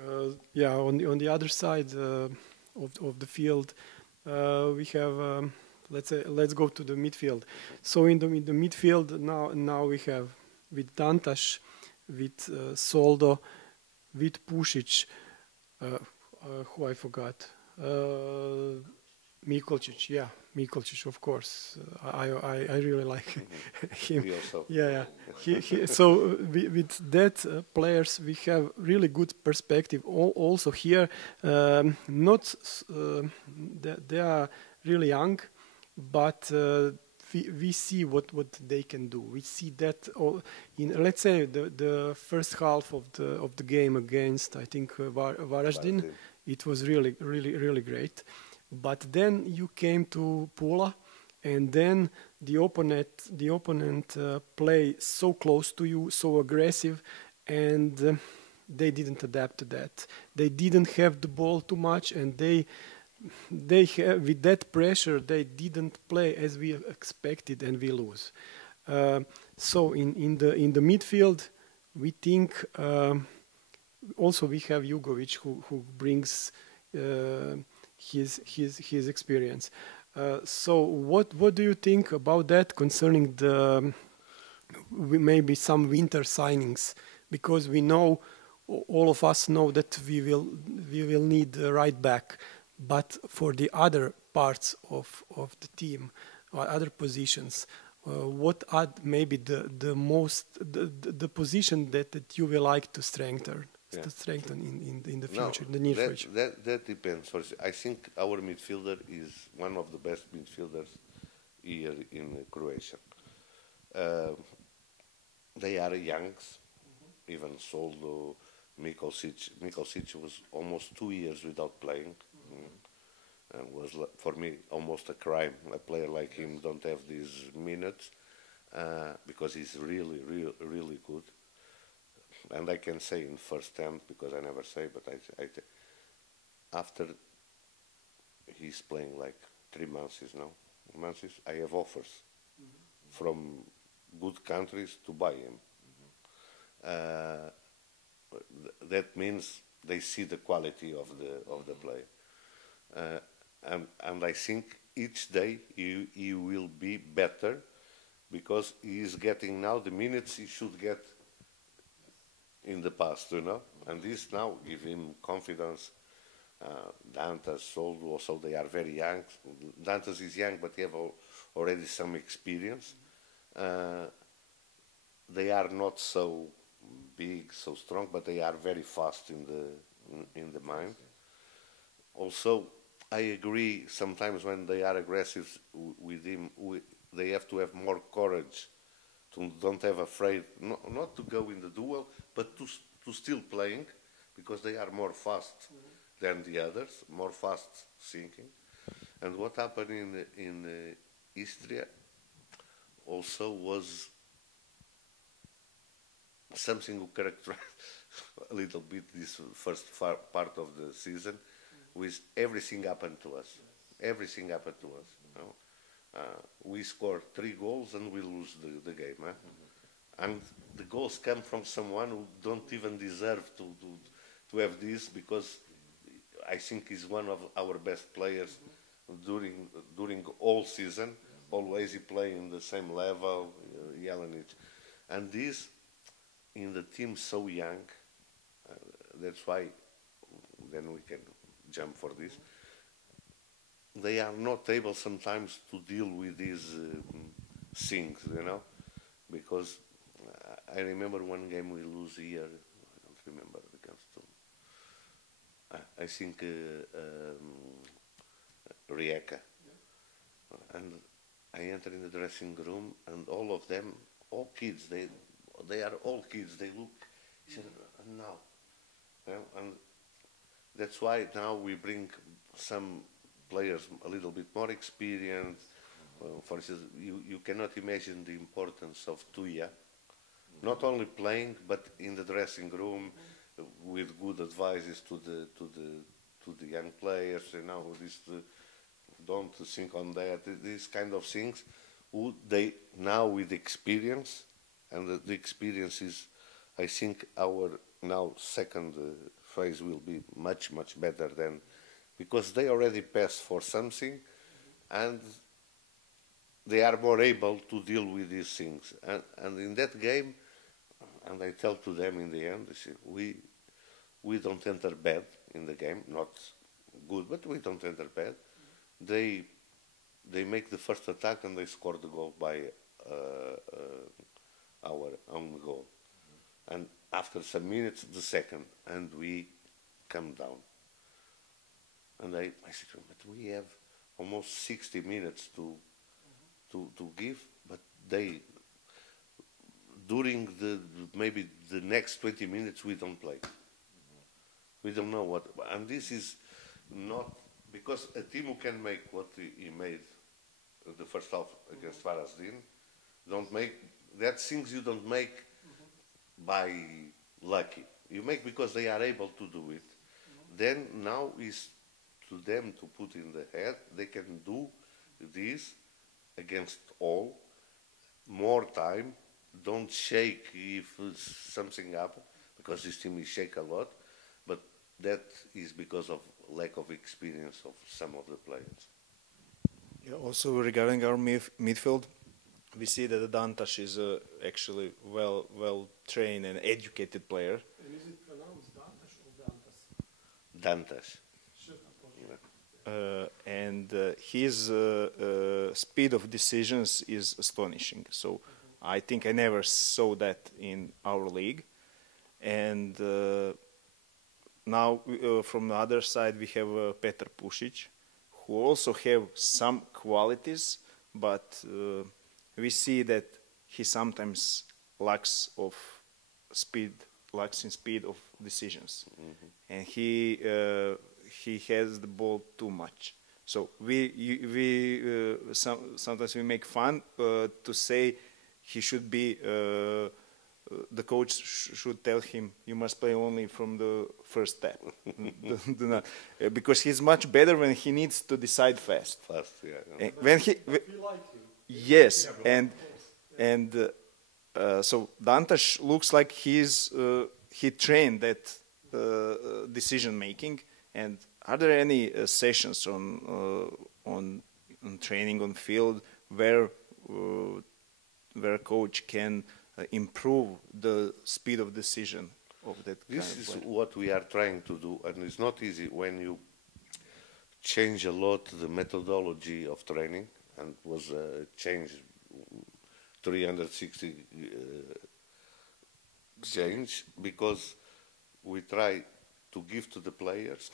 yeah, on the other side of the field, we have, let's go to the midfield. So in the midfield now we have with Dantas, with Soldo, with Pušić, who I forgot, Mikolčić, yeah, Mikolčić, of course. I really like him. We also. Yeah. So with that players, we have really good perspective. Also here, they are really young, but we see what they can do. We see that in, let's say, the first half of the game against, I think, Varaždin. It was really great. But then you came to Pula, and then the opponent play so close to you, so aggressive, and they didn't adapt to that. They didn't have the ball too much, and they have, with that pressure, they didn't play as we expected, and we lose. So in the midfield, we think also we have Jugovic who brings his experience. So what do you think about that concerning the maybe some winter signings? Because we know, all of us know that we will need a right back, but for the other parts of the team or other positions, what are maybe the position that you will like to strengthen? Yeah. To strengthen in the future, in the near future. That depends. I think our midfielder is one of the best midfielders here in Croatia. They are youngs, even Soldo, Mikolčić. Mikolčić was almost 2 years without playing, and was for me almost a crime. A player like him don't have these minutes, because he's really good. And I can say in first hand, because I never say, but after he's playing like 3 months now, I have offers from good countries to buy him. That means they see the quality of the play, and I think each day he will be better, because he is getting now the minutes he should get in the past, and this now give him confidence. Dantas, Soldo, also they are very young. Dantas is young, but they have already some experience. They are not so big, so strong, but they are very fast in the mind. Also, I agree. Sometimes when they are aggressive with him, they have to have more courage. Don't have afraid, not to go in the duel, but to still playing, because they are more fast than the others, more fast thinking. And what happened in Istria also was something who characterized a little bit this first part of the season, with everything happened to us. Everything happened to us. We score 3 goals and we lose the game. And the goals come from someone who don't even deserve to have this, because I think he's one of our best players during all season. Always he play in the same level, Jelenic. And this, in the team so young, that's why, then we can jump for this, they are not able sometimes to deal with these things, you know, because I remember one game we lose here, I don't remember against whom. I think Rijeka. And I enter in the dressing room, and all of them, all kids, they are all kids. They look, he said, now, you know, and that's why now we bring some players a little bit more experienced. For instance, you cannot imagine the importance of Tuya, not only playing but in the dressing room with good advices to the young players. You know, this. Don't think on that, these kind of things. They now with experience, and the experience is, I think, our now second phase will be much better than, because they already passed for something, and they are more able to deal with these things. And in that game, and I tell to them in the end, I say, we don't enter bad in the game, not good, but we don't enter bad. They make the first attack and they score the goal by our own goal. And after some minutes, the second, and we come down. And I said, but we have almost 60 minutes to give, but they, during maybe the next 20 minutes, we don't play. We don't know what, and this is not, because a team who can make what he made the first half against Varazdin, don't make, that things you don't make by lucky. You make because they are able to do it. Then now is to them to put in the head, they can do this against all, more time, don't shake if something happens, because this team is shake a lot, but that is because of lack of experience of some of the players. Yeah, also regarding our midfield, we see that Dantas is actually well trained and educated player. And is it pronounced Dantas or Dantas? Dantas. And his speed of decisions is astonishing. So I think I never saw that in our league. And now from the other side we have Petar Pušić, who also have some qualities, but we see that he sometimes lacks in speed of decisions, and he has the ball too much. So sometimes we make fun to say he should be. The coach should tell him, you must play only from the first step. Because he's much better when he needs to decide fast. Fast, yeah. When he like him. Yes, and so Dantas looks like he trained that decision making. And are there any sessions on training on field where a coach can improve the speed of decision of that kind of This is player? what we are trying to do, and it's not easy when you change a lot the methodology of training, and was changed 360 change, because we try to give to the players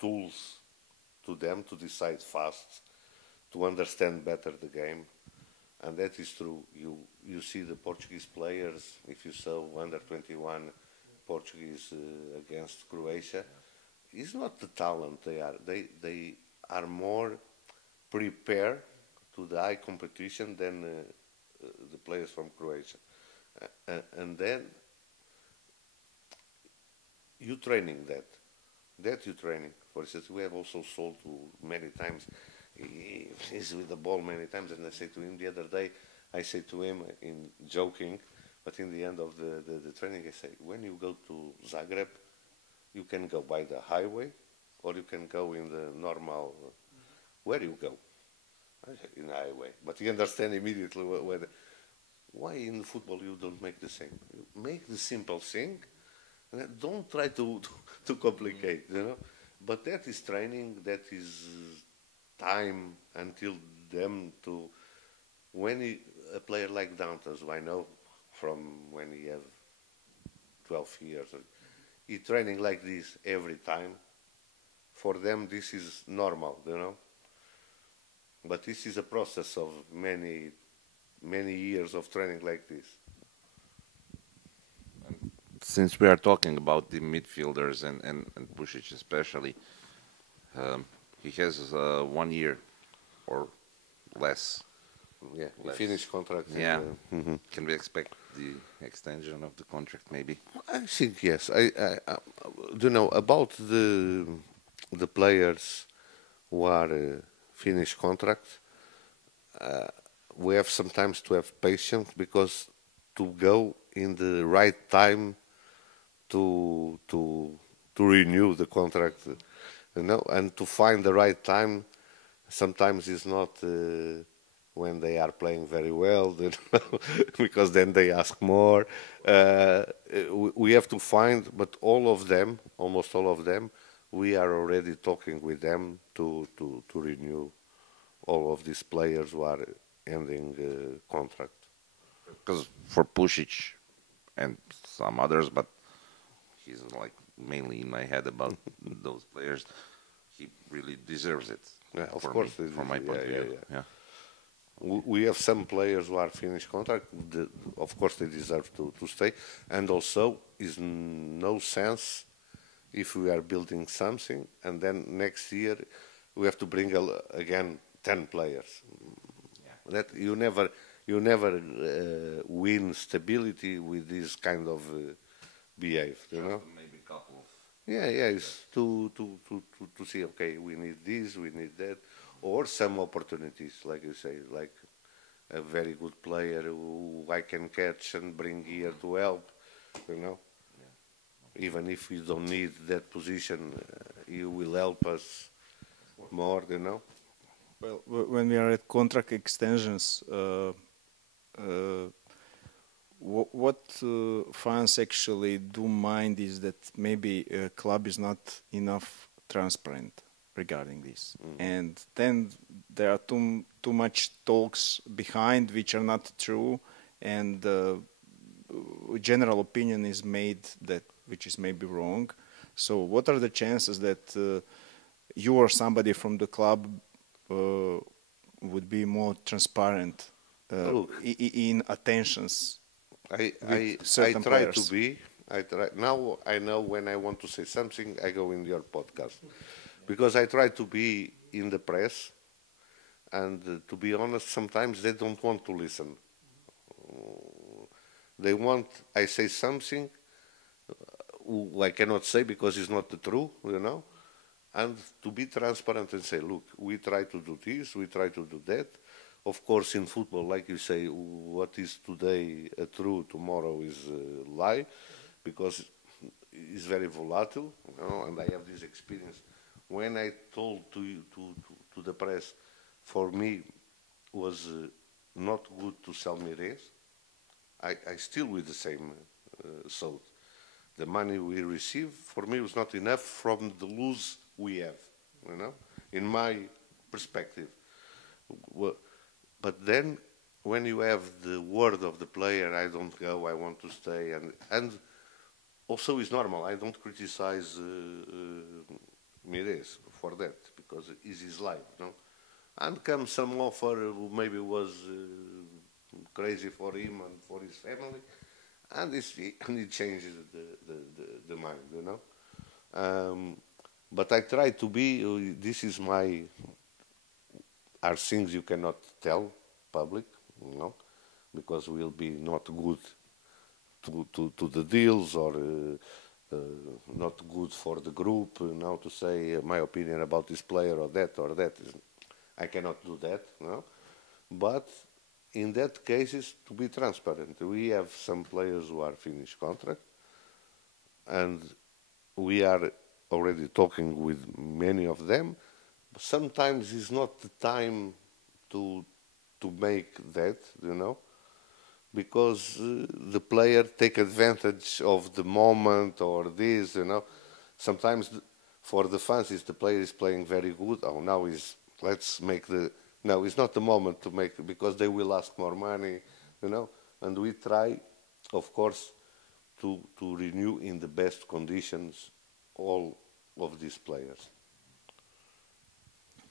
tools to them to decide fast, to understand better the game. And that is true. You see the Portuguese players, if you saw under 21 Portuguese against Croatia, it's not the talent they are. They are more prepared to the high competition than the players from Croatia. And then you training that you training. For instance, we have also sold to many times. He's with the ball many times, and I say to him the other day, I say to him in joking, but in the end of the training, I say, when you go to Zagreb, You can go by the highway, or you can go in the normal. Where you go? I say, in the highway. But you understand immediately why in football you don't make the same. You make the simple thing, and don't try to complicate, you know. But that is training, that is time until them to, a player like Dantas, I know from when he have 12 years, he training like this every time. For them, this is normal, you know. But this is a process of many years of training like this. Since we are talking about the midfielders and Pušić especially, he has 1 year or less. Yeah, less. Finished contract. Yeah. Can we expect the extension of the contract maybe? I think yes. I do know about the players who are finished contract. We have sometimes to have patience because to go in the right time to renew the contract, you know, and to find the right time sometimes is not when they are playing very well, you know, because then they ask more. We have to find, but all of them, almost all of them, we are already talking with them to renew all of these players who are ending contract. Because for Pušić and some others, but he's like mainly in my head about those players, he really deserves it. Yeah, of course. From my point of view. Yeah. We have some players who are finished contract. Of course, they deserve to stay. And also, is no sense if we are building something and then next year we have to bring again 10 players. Yeah. That you never win stability with this kind of behave. You know. Maybe a couple of. Yeah. It's to see. Okay, we need this, we need that. Or some opportunities, like you say, like a very good player who I can catch and bring here to help, you know. Yeah. Even if we don't need that position, you will help us more, you know. Well, when we are at contract extensions, what fans actually do mind is that maybe a club is not enough transparent regarding this, and then there are too much talks behind which are not true, and general opinion is made that which is maybe wrong. So what are the chances that you or somebody from the club would be more transparent in attentions? I try players. to be. Now I know when I want to say something, I go in your podcast. Because I try to be in the press, and to be honest, sometimes they don't want to listen. They want I say something I cannot say because it's not the truth, you know. And to be transparent and say, look, we try to do this, we try to do that. Of course, in football, like you say, what is today a true, tomorrow is a lie, because it's very volatile, you know, and I have this experience. When I told to the press, for me, was not good to sell Mires, I still with the same thought. The money we receive, for me, was not enough from the lose we have, you know, in my perspective. But then, when you have the word of the player, I don't go, I want to stay, and also it's normal. I don't criticize Mires for that, because it's his life, you know. And comes some offer who maybe was crazy for him and for his family, and he changes the mind, you know. But I try to be. This is my. Are things you cannot tell public, you know, because we'll be not good to the deals, or not good for the group, you know, to say my opinion about this player or that I cannot do that, you know. But in that case, is to be transparent. We have some players who are finished contract, and we are already talking with many of them. Sometimes it's not the time to make that, because the player take advantage of the moment or this, Sometimes for the fans, if the player is playing very good, let's make no, it's not the moment to make, because they will ask more money, and we try, of course, to renew in the best conditions all of these players.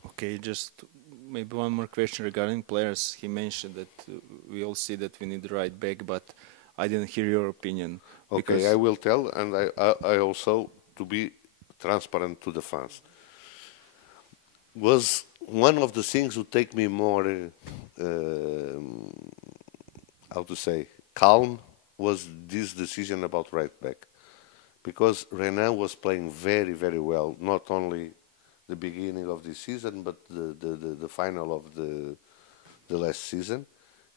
Okay, just maybe one more question regarding players. He mentioned that we all see that we need the right back, but I didn't hear your opinion. Okay, I will tell, and I also, to be transparent to the fans, was one of the things that take me more, calm, was this decision about right back. Because Renan was playing very, very well, not only the beginning of this season, but the final of the last season.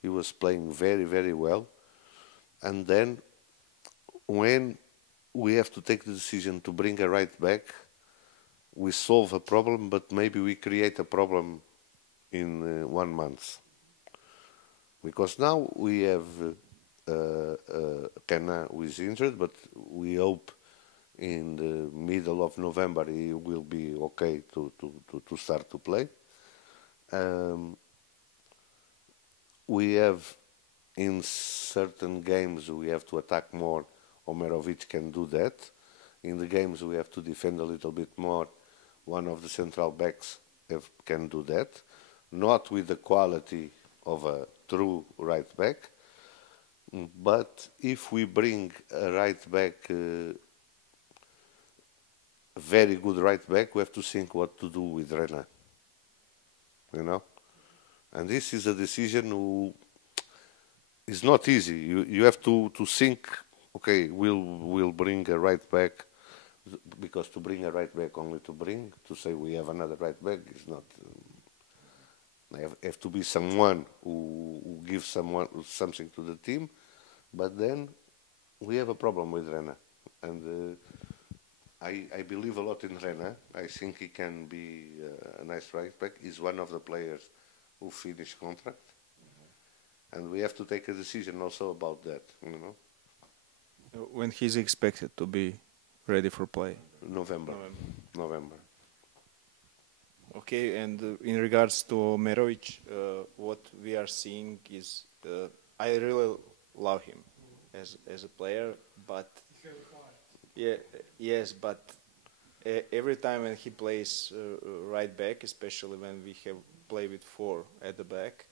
He was playing very, very well. And then when we have to take the decision to bring a right back, we solve a problem, but maybe we create a problem in 1 month. Because now we have Renan, who is injured, but we hope in the middle of November he will be okay to start to play. We have, in certain games, we have to attack more. Omerovic can do that. In the games we have to defend a little bit more. One of the central backs can do that. Not with the quality of a true right back. But if we bring a right back, a very good right back, we have to think what to do with Renan. And this is a decision who is not easy. You have to think, okay, we'll bring a right back, because to bring a right back only to say we have another right back is not. Have to be someone who gives something to the team, but then we have a problem with Renan, and I believe a lot in Renan. I think he can be a nice right back. He's one of the players who finish contract, and we have to take a decision also about that. When he's expected to be ready for play? November. Okay, and in regards to Merovic, what we are seeing is, I really love him as a player, but but every time when he plays right back, especially when we have played with 4 at the back,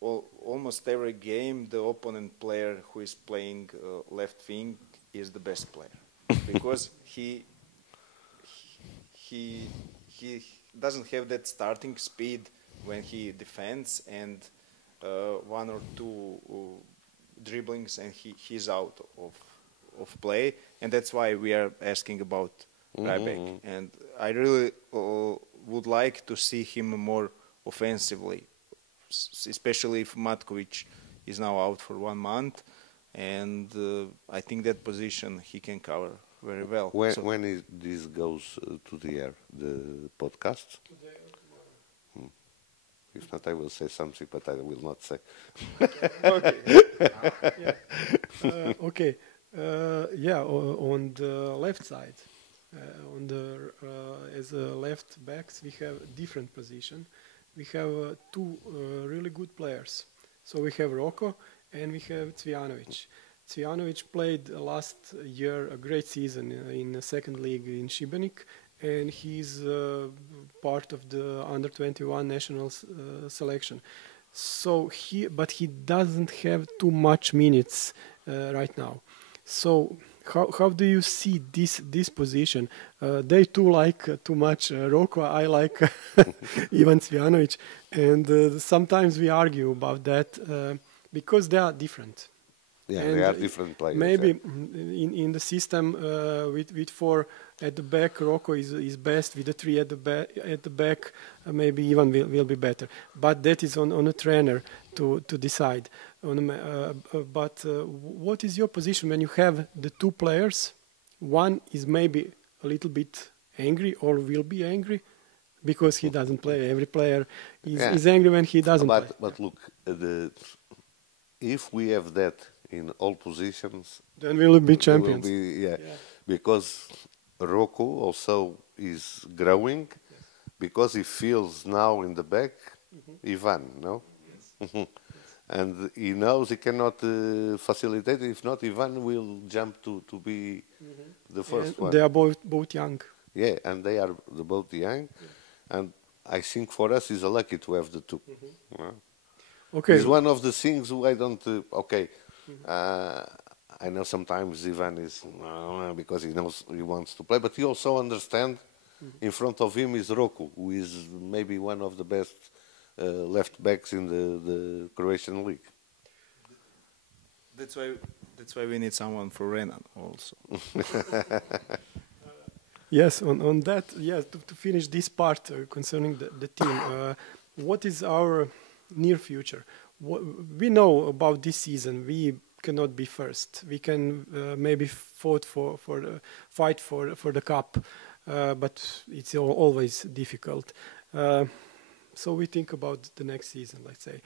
almost every game the opponent player who is playing left wing is the best player, because he doesn't have that starting speed when he defends, and 1 or 2 dribblings and he's out of play, and that's why we are asking about right back. And I really would like to see him more offensively, especially if Matkovic is now out for 1 month, and I think that position he can cover very well. When this goes to the air, the podcast? Today or tomorrow? If not, I will say something, but I will not say. Okay. On the left side, as left backs, we have different position. We have 2 really good players. So we have Roko and we have Cvijanovic. Cvijanovic played last year a great season in the 2nd league in Šibenik, and he's part of the under-21 national selection. So but he doesn't have too much minutes right now. So how do you see this position? They too like too much Roko. I like Ivan Cvijanovic, and sometimes we argue about that because they are different. Yeah, and they are different players. Maybe in the system with 4 at the back, Roko is best. With the 3 at the back, maybe Ivan will be better. But that is on a trainer to decide. But what is your position when you have the 2 players one is maybe a little bit angry or will be angry because he doesn't play. Every player is angry when he doesn't play. But look, if we have that in all positions, then we'll be champions. Because Rocco also is growing, because he feels now in the back, Ivan, no? Yes. And he knows he cannot facilitate it. If not, Ivan will jump to be the first one. They are both young. Yeah, and they are both young. Yeah. And I think for us it's a lucky to have the two. Okay. It's one of the things I don't... I know sometimes Ivan is... because he knows he wants to play, but he also understands in front of him is Rocco, who is maybe one of the best left backs in the Croatian league. That's why we need someone for Renan also. Yes, on that, yes, to finish this part concerning the team, what is our near future? We know about this season, we cannot be first. We can maybe fight for the cup, but it's always difficult. So we think about the next season, let's say.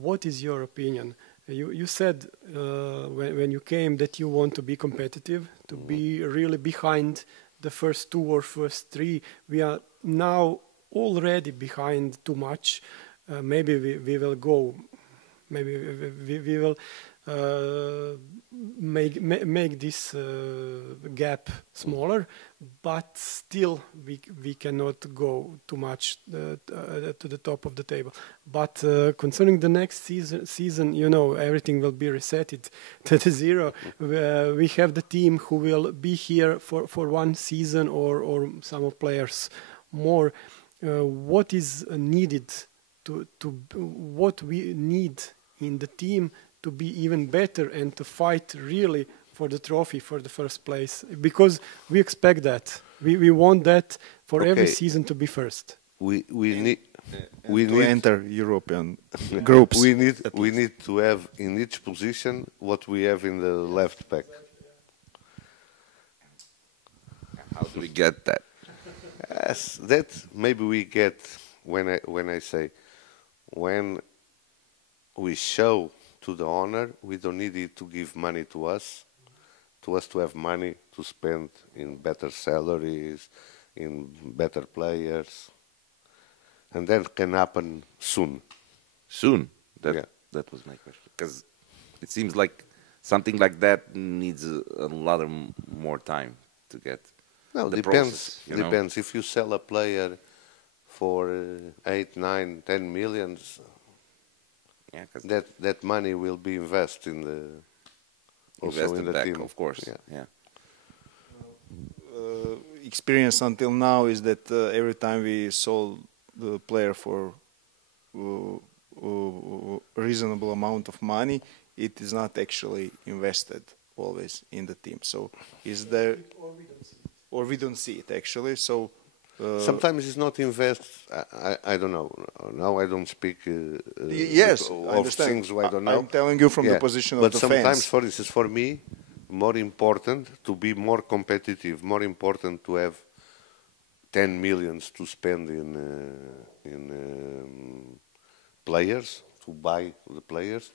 What is your opinion? You said when you came that you want to be competitive, to be really behind the first two or first three. We are now already behind too much. Maybe we will go. Maybe we will make this gap smaller, but still we cannot go too much to the top of the table. But concerning the next season, you know, everything will be resetted to the zero. We have the team who will be here for one season or some of players more. What is needed what we need in the team to be even better and to fight really for the trophy, for the first place, because we expect that. We want that for every season to be first. We need to enter European groups. We need to have in each position what we have in the left back. How do we get that? Yes, that maybe we get when I say when we show to the owner, we don't need it to give money to us to have money to spend in better salaries, in better players, and that can happen soon. Soon? That was my question. Because it seems like something like that needs a lot of more time to get. No, depends. Depends. If you sell a player for 8, 9, 10 millions, that money will be invested in the team, of course. Yeah. Experience until now is that every time we sold the player for a reasonable amount of money, it is not actually invested always in the team. So is there, or we don't see it actually. So sometimes it's not invested. I don't know. Now I don't speak yes, of things I don't know. I'm telling you from the position of the fans. But sometimes, for instance, for me, more important to be more competitive, more important to have 10 millions to spend in players, to buy the players.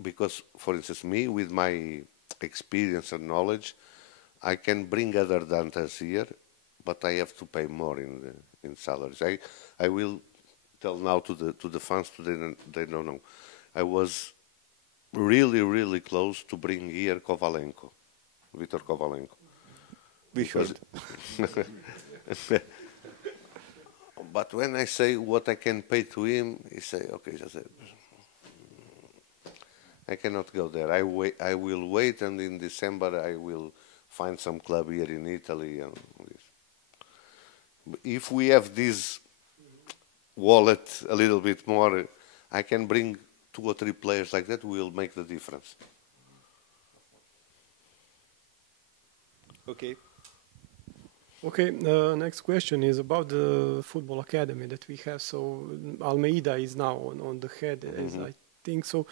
Because, for instance, me, with my experience and knowledge, I can bring other dancers here, but I have to pay more in salaries. I will tell now to the fans today, they don't know. I was really close to bring here Kovalenko, Viktor Kovalenko. We heard. But when I say what I can pay to him, he say, okay, I cannot go there. I will wait, and in December I will find some club here in Italy. And if we have this wallet a little bit more, I can bring 2 or 3 players like that. Will make the difference. Okay. Okay, next question is about the football academy that we have. So Almeida is now on the head, as I think. So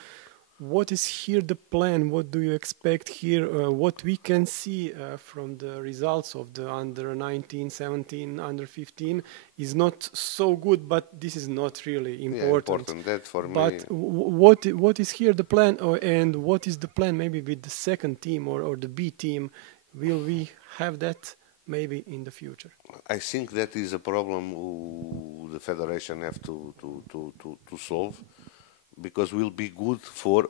what is here the plan? What do you expect here? What we can see from the results of the under 19, 17, under 15 is not so good, but this is not really important. Yeah, important. That for but me. What is here the plan, and what is the plan maybe with the second team or the B team? Will we have that maybe in the future? I think that is a problem who the federation have to solve, because will be good for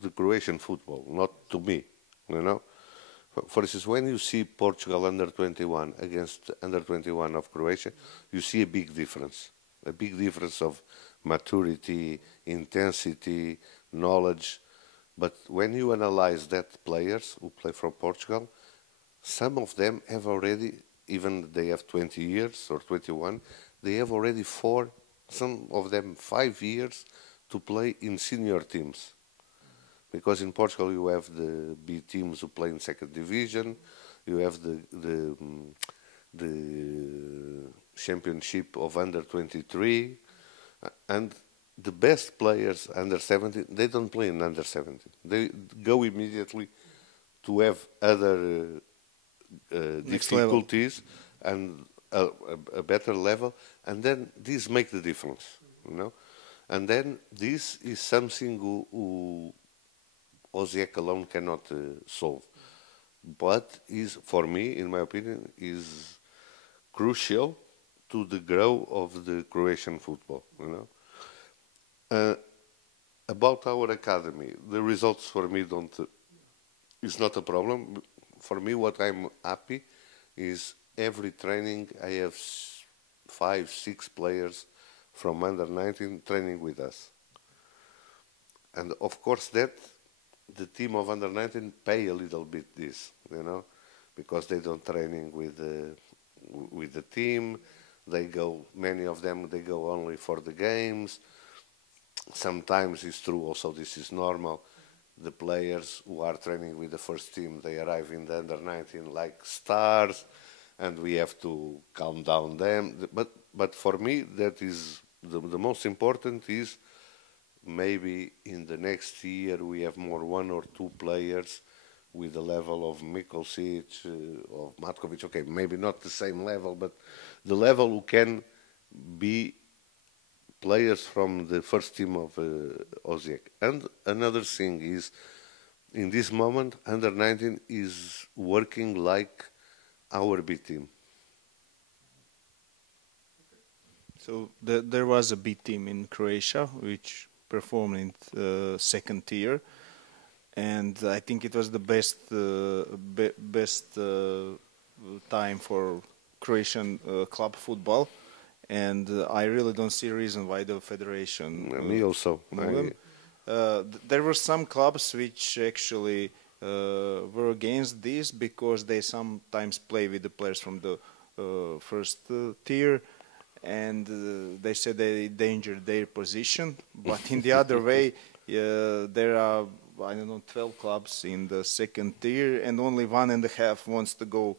the Croatian football, not to me, you know. For instance, when you see Portugal under 21 against under 21 of Croatia, you see a big difference of maturity, intensity, knowledge. But when you analyze that players who play for Portugal, some of them have already, even they have 20 years or 21, they have already some of them 5 years to play in senior teams. Because in Portugal you have the B teams who play in second division, you have the championship of under 23, and the best players under 17, they don't play in under 17. They go immediately to have other difficulties and a better level, and then this make the difference, you know. And then this is something who Osijek alone cannot solve, but is, for me, in my opinion, is crucial to the growth of the Croatian football, you know. About our academy, the results for me is not a problem. For me, what I'm happy is every training I have 5, 6 players from under 19 training with us. And of course that the team of under 19 pay a little bit this, you know, because they don't training with the team. They go, many of them, they go only for the games. Sometimes it's true also, this is normal. The players who are training with the first team, they arrive in the under 19 like stars, and we have to calm down them. But for me, that is the most important is maybe in the next year we have more 1 or 2 players with the level of Mikolsic, of Matkovic. Okay, maybe not the same level, but the level who can be players from the first team of Osijek. And another thing is, in this moment, under 19 is working like our B team. So there was a B team in Croatia which performed in second tier, and I think it was the best time for Croatian club football. And I really don't see a reason why the federation. Me also. There were some clubs which actually were against this because they sometimes play with the players from the first tier, and they said they endangered their position. But in the other way, there are, I don't know, 12 clubs in the second tier, and only 1.5 wants to go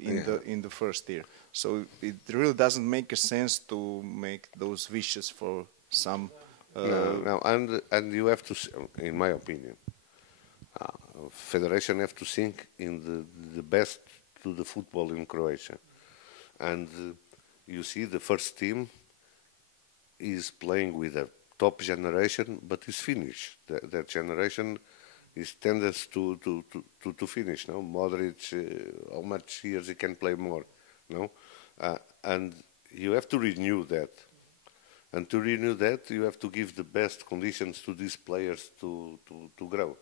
in the first tier. So it really doesn't make a sense to make those wishes for some. No, and you have to, in my opinion, federation have to think in the best to the football in Croatia, and you see the first team is playing with a top generation, but is finished. That generation is tends to finish. No, Modric, how much years he can play more? No, and you have to renew that. And to renew that, you have to give the best conditions to these players to grow.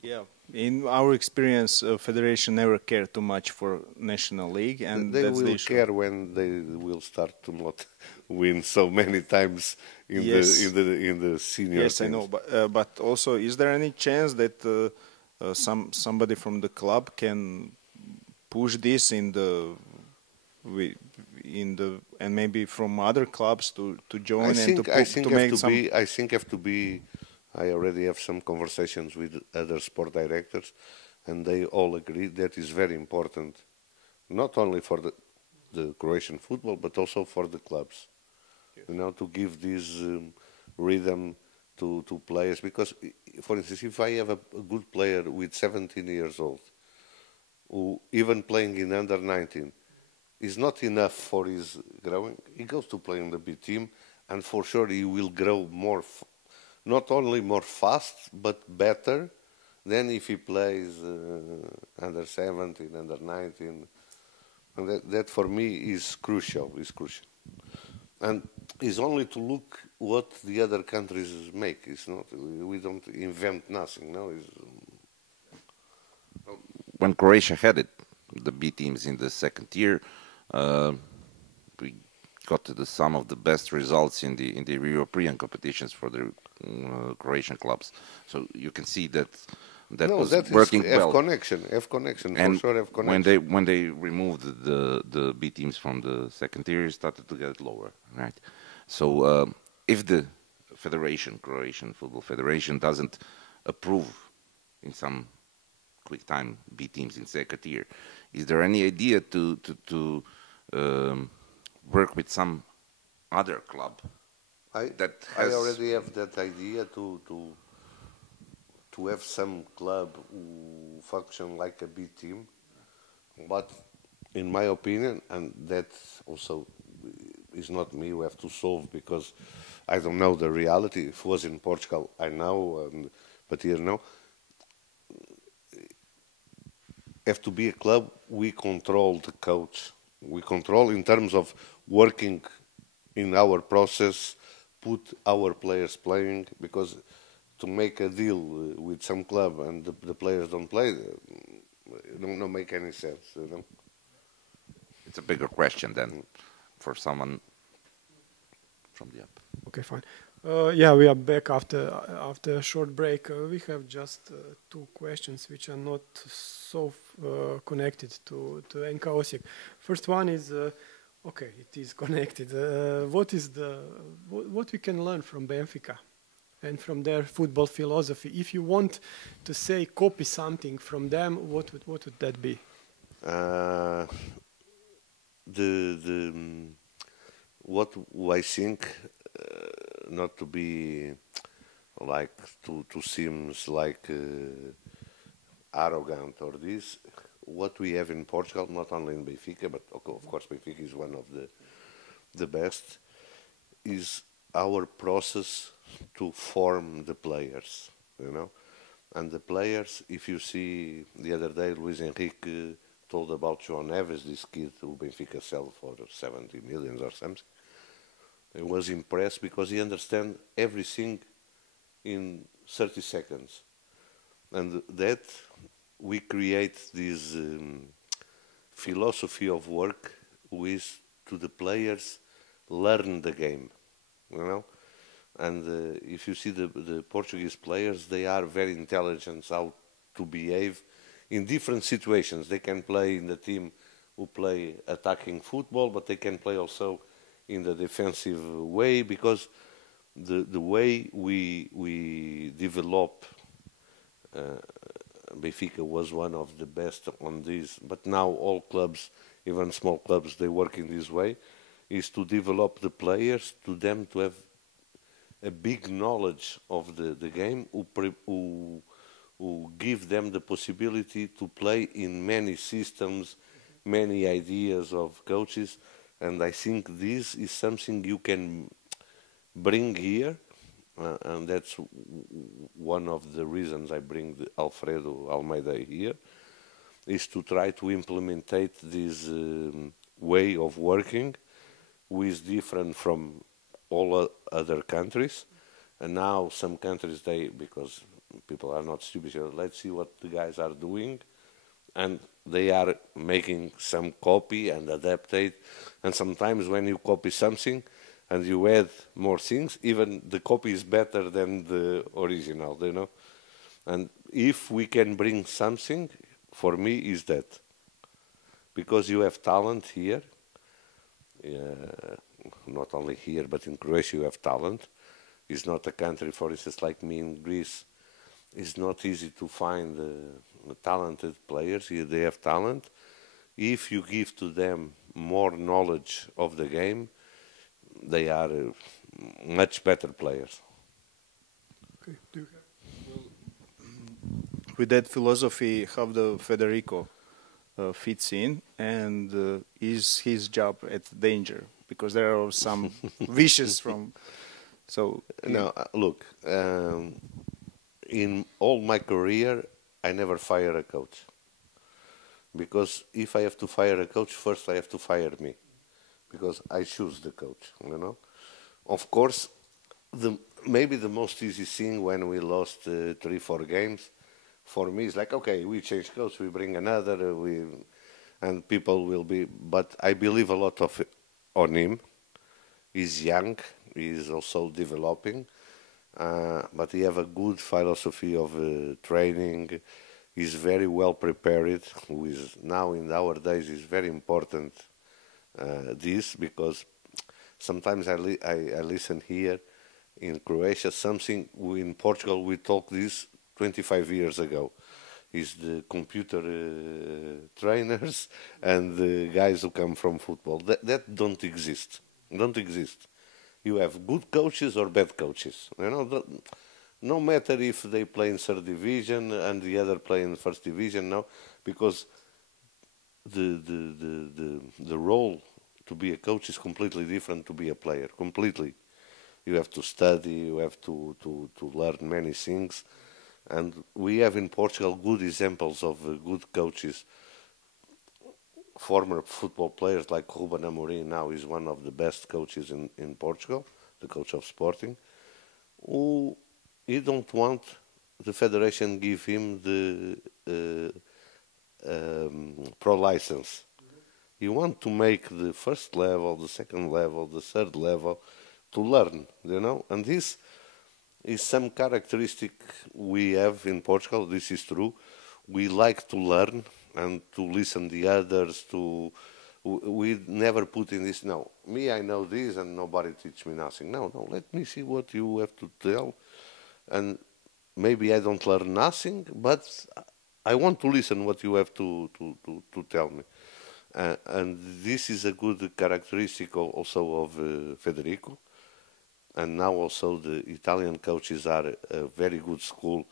Yeah, in our experience, federation never cared too much for national league, and they that's will the issue. care when they will start to not win so many times in the senior. Yes, teams. I know, but also, is there any chance that somebody from the club can push this and maybe from other clubs to join I think have to be. I already have some conversations with other sport directors, and they all agree that is very important, not only for the Croatian football, but also for the clubs. Yes. You know, to give this rhythm to players, because, for instance, if I have a good player with 17 years old, who even playing in under 19 is not enough for his growing, he goes to play in the B team, and for sure he will grow more, not only more fast, but better than if he plays under 17, under 19. And that for me is crucial, And it's only to look what the other countries make. It's not, we don't invent nothing, no. When Croatia had it, the B teams in the second tier, we got to some of the best results in the European competitions for the Croatian clubs. So you can see that was working well. Have connection, and for sure have connection. When they removed the B teams from the second tier, it started to get lower, right? So if the federation, Croatian Football Federation, doesn't approve in some quick time B teams in second tier, is there any idea to work with some other club I already have that idea to have some club who function like a B team, but in my opinion, and that also is not me who have to solve, because I don't know the reality. If it was in Portugal, I know, but here no. Have to be a club we control the coach. We control in terms of working in our process, put our players playing, because to make a deal with some club and the players don't play, it don't make any sense, you know. It's a bigger question than for someone from the up. Okay, fine. Yeah, we are back after a short break. We have just two questions which are not so connected to NK Osijek. First one is, okay, it is connected. What we can learn from Benfica and from their football philosophy? If you want to say copy something from them, what would that be? What I think, not to be like to seems like arrogant or this, what we have in Portugal, not only in Benfica, but of course Benfica is one of the best, is our process to form the players, you know. And the players, if you see the other day, Luis Henrique told about João Neves, this kid who Benfica sell for 70 million or something. I was impressed because he understands everything in 30 seconds. And that we create this philosophy of work with to the players learn the game, you know. And if you see the Portuguese players, they are very intelligent how to behave in different situations. They can play in the team who play attacking football, but they can play also in the defensive way, because the way we develop, Benfica was one of the best on this, but now all clubs, even small clubs, they work in this way, is to develop the players, to them to have a big knowledge of the game, who give them the possibility to play in many systems, many ideas of coaches. And I think this is something you can bring here, and that's one of the reasons I bring Alfredo Almeida here, is to try to implement this way of working, who is different from all other countries. And now some countries, because people are not stupid, so let's see what the guys are doing, and they are making some copy and adapt it. And sometimes when you copy something and you add more things, even the copy is better than the original, you know. And if we can bring something, for me, is that. Because you have talent here, not only here, but in Croatia you have talent. It's not a country, for instance, like me in Greece. It's not easy to find talented players. Here they have talent. If you give to them more knowledge of the game, they are much better players. Okay. Do you have? With that philosophy, how the Federico fits in, and is his job at danger? Because there are some wishes from. So No, look, in all my career, I never fire a coach. Because if I have to fire a coach, first I have to fire me. Because I choose the coach, you know. Of course, maybe the most easy thing when we lost 3-4 games, for me is like, okay, we change coach, we bring another, and people will be. But I believe a lot on him. He's young, he's also developing, but he have a good philosophy of training. He's very well prepared. Now in our days is very important this, because sometimes I listen here in Croatia something in Portugal we talked this 25 years ago. Is the computer trainers and the guys who come from football. That don't exist. Don't exist. You have good coaches or bad coaches. You know, no matter if they play in third division and the other play in first division, no, because the role to be a coach is completely different to be a player. Completely. You have to study. You have to learn many things. And we have in Portugal good examples of good coaches, former football players like Ruben Amorim now is one of the best coaches in Portugal, the coach of Sporting, who he don't want the federation give him the pro license. He want to make the first level, the second level, the third level to learn, you know, and this is some characteristic we have in Portugal. This is true. We like to learn and to listen the others. We never put in this. No, me I know this and nobody teach me nothing. No, let me see what you have to tell, and maybe I don't learn nothing, but I want to listen what you have to tell me. And this is a good characteristic also of Federico. And now also the Italian coaches are a very good school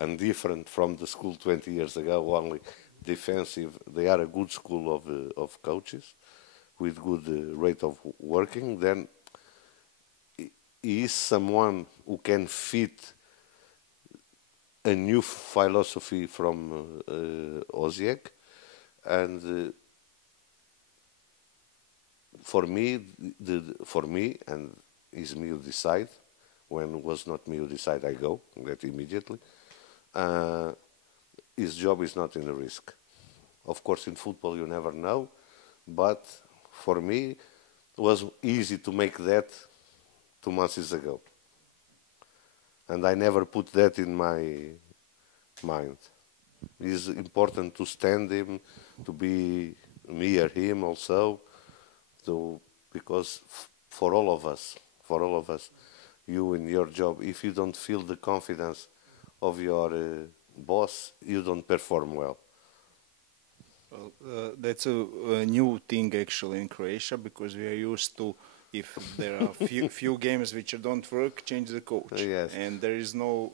and different from the school 20 years ago, only defensive. They are a good school of coaches with good rate of working. Then he is someone who can fit a new philosophy from Osijek. And for me, and is me who decide. When was not me who decide, I go, that immediately. His job is not in the risk. Of course, in football you never know, but for me it was easy to make that 2 months ago. And I never put that in my mind. It is important to stand him, to be near him also, because for all of us, you in your job, if you don't feel the confidence of your boss, you don't perform well. Well, that's a new thing actually in Croatia, because we are used to, if there are few games which don't work, change the coach. Yes. And there is no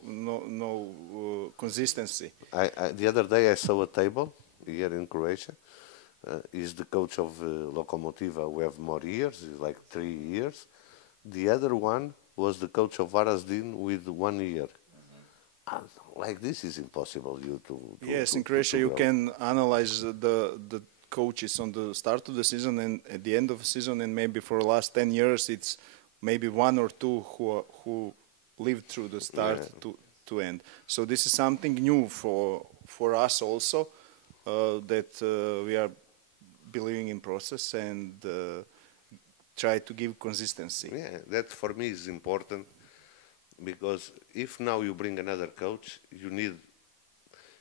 consistency. The other day I saw a table here in Croatia. Is the coach of Lokomotiva who have more years, like 3 years. The other one was the coach of Varazdin with 1 year. And like this is impossible. Yes, in Croatia you can analyze the coaches on the start of the season and at the end of the season, and maybe for the last 10 years it's maybe 1 or 2 who lived through the start to end. So this is something new for us also, that we are believing in process and try to give consistency. Yeah, that for me is important, because if now you bring another coach, you need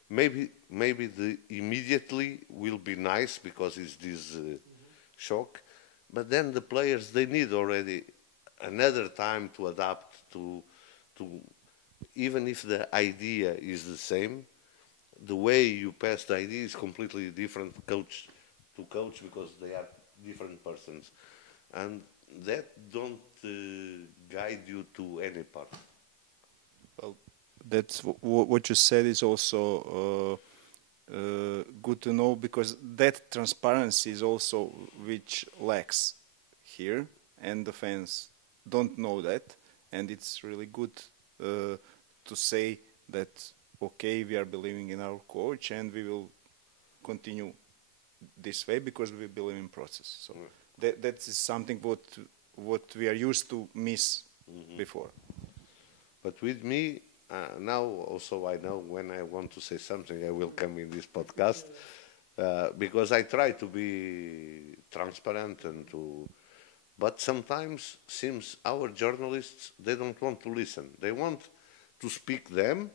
maybe the immediately will be nice because it's this shock, but then the players, they need already another time to adapt to even if the idea is the same, the way you pass the idea is completely different coach to coach, because they are different persons, and that don't guide you to any part. Well, that's what you said is also good to know, because that transparency is also which lacks here, and the fans don't know that, and it's really good to say that, okay, we are believing in our coach and we will continue this way because we believe in process. So that is something what we are used to miss before. But with me, now also I know when I want to say something, I will come in this podcast, because I try to be transparent and to, but sometimes seems our journalists, they don't want to listen. They want to speak them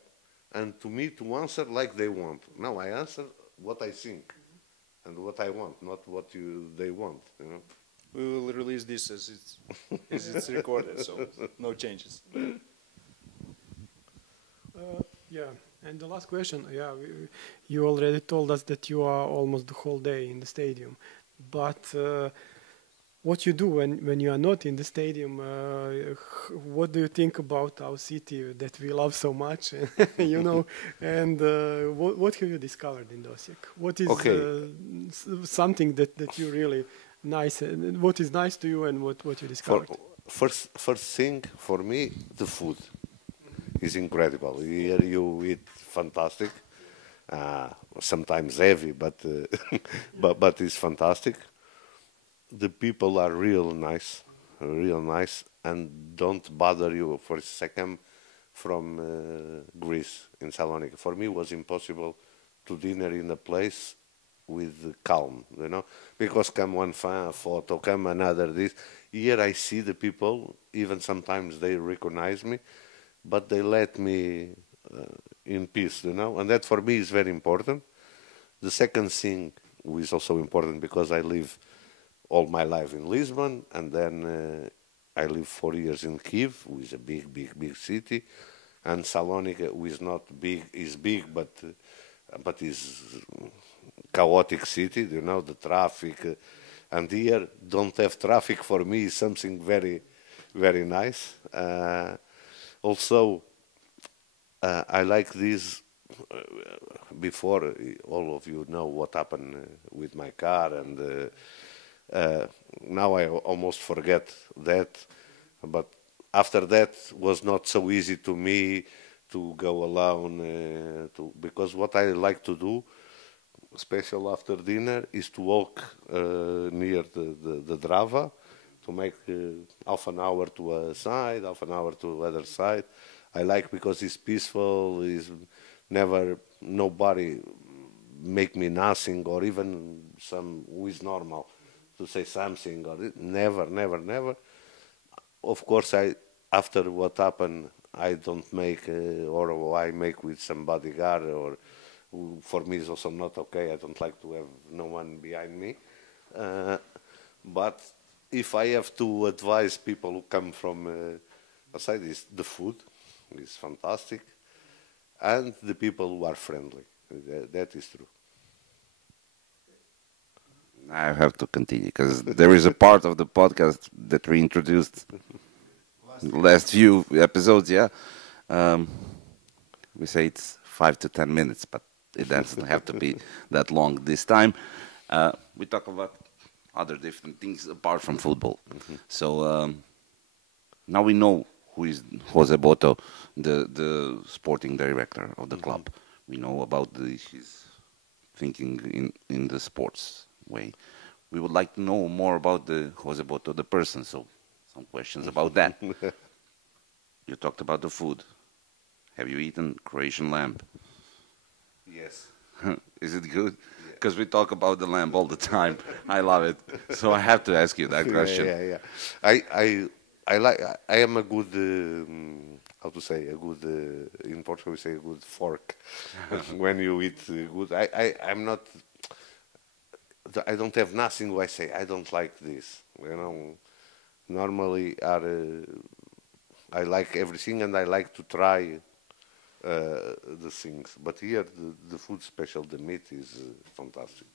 and to me to answer like they want. Now I answer what I think and what I want, not what they want, you know. We will release this as it's recorded, so no changes. Yeah, and the last question, yeah, you already told us that you are almost the whole day in the stadium, but what you do when you are not in the stadium, what do you think about our city that we love so much, you know, and what have you discovered in Osijek? What is something that you really nice, what is nice to you and what you discovered? First thing for me, the food is incredible. Here you eat fantastic, sometimes heavy, but but it's fantastic. The people are real nice, and don't bother you for a second. From Greece in Salonic, for me it was impossible to dinner in a place with calm, you know, because come one photo, come another this. Here I see the people, even sometimes they recognize me, but they let me in peace, you know, and that for me is very important. The second thing is also important because I live all my life in Lisbon, and then I lived 4 years in Kiev, which is a big city, and Salonika, which is not big, is big, but is chaotic city, you know, the traffic, and here don't have traffic for me is something very, very nice. Also, I like this. Before, all of you know what happened with my car, and now I almost forget that. But after that, was not so easy to me to go alone. Because what I like to do, especially after dinner, is to walk near the Drava, to make half an hour to a side, half an hour to the other side. I like because it's peaceful, is never nobody make me nothing, or even some who is normal to say something, or never. Of course, after what happened, I don't make or I make with some bodyguard, or for me is also not okay. I don't like to have no one behind me. But if I have to advise people who come from outside, is the food is fantastic, and the people who are friendly. That is true. I have to continue because there is a part of the podcast that we introduced last few episodes. Yeah, we say it's 5 to 10 minutes, but it doesn't have to be that long this time. We talk about other different things apart from football. So now we know who is Jose Boto, the sporting director of the club. We know about his thinking in the sports way. We would like to know more about the Jose Boto, the person. So some questions about that. You talked about the food. Have you eaten Croatian lamb? Yes. Is it good? Because we talk about the lamb all the time. I love it. So I have to ask you that question. Yeah. I am a good, how to say, a good, in Portugal we say a good fork. When you eat good, I'm not, I don't have nothing where I say, I don't like this. You know, normally I like everything and I like to try the things. But here, the food special, the meat is fantastic.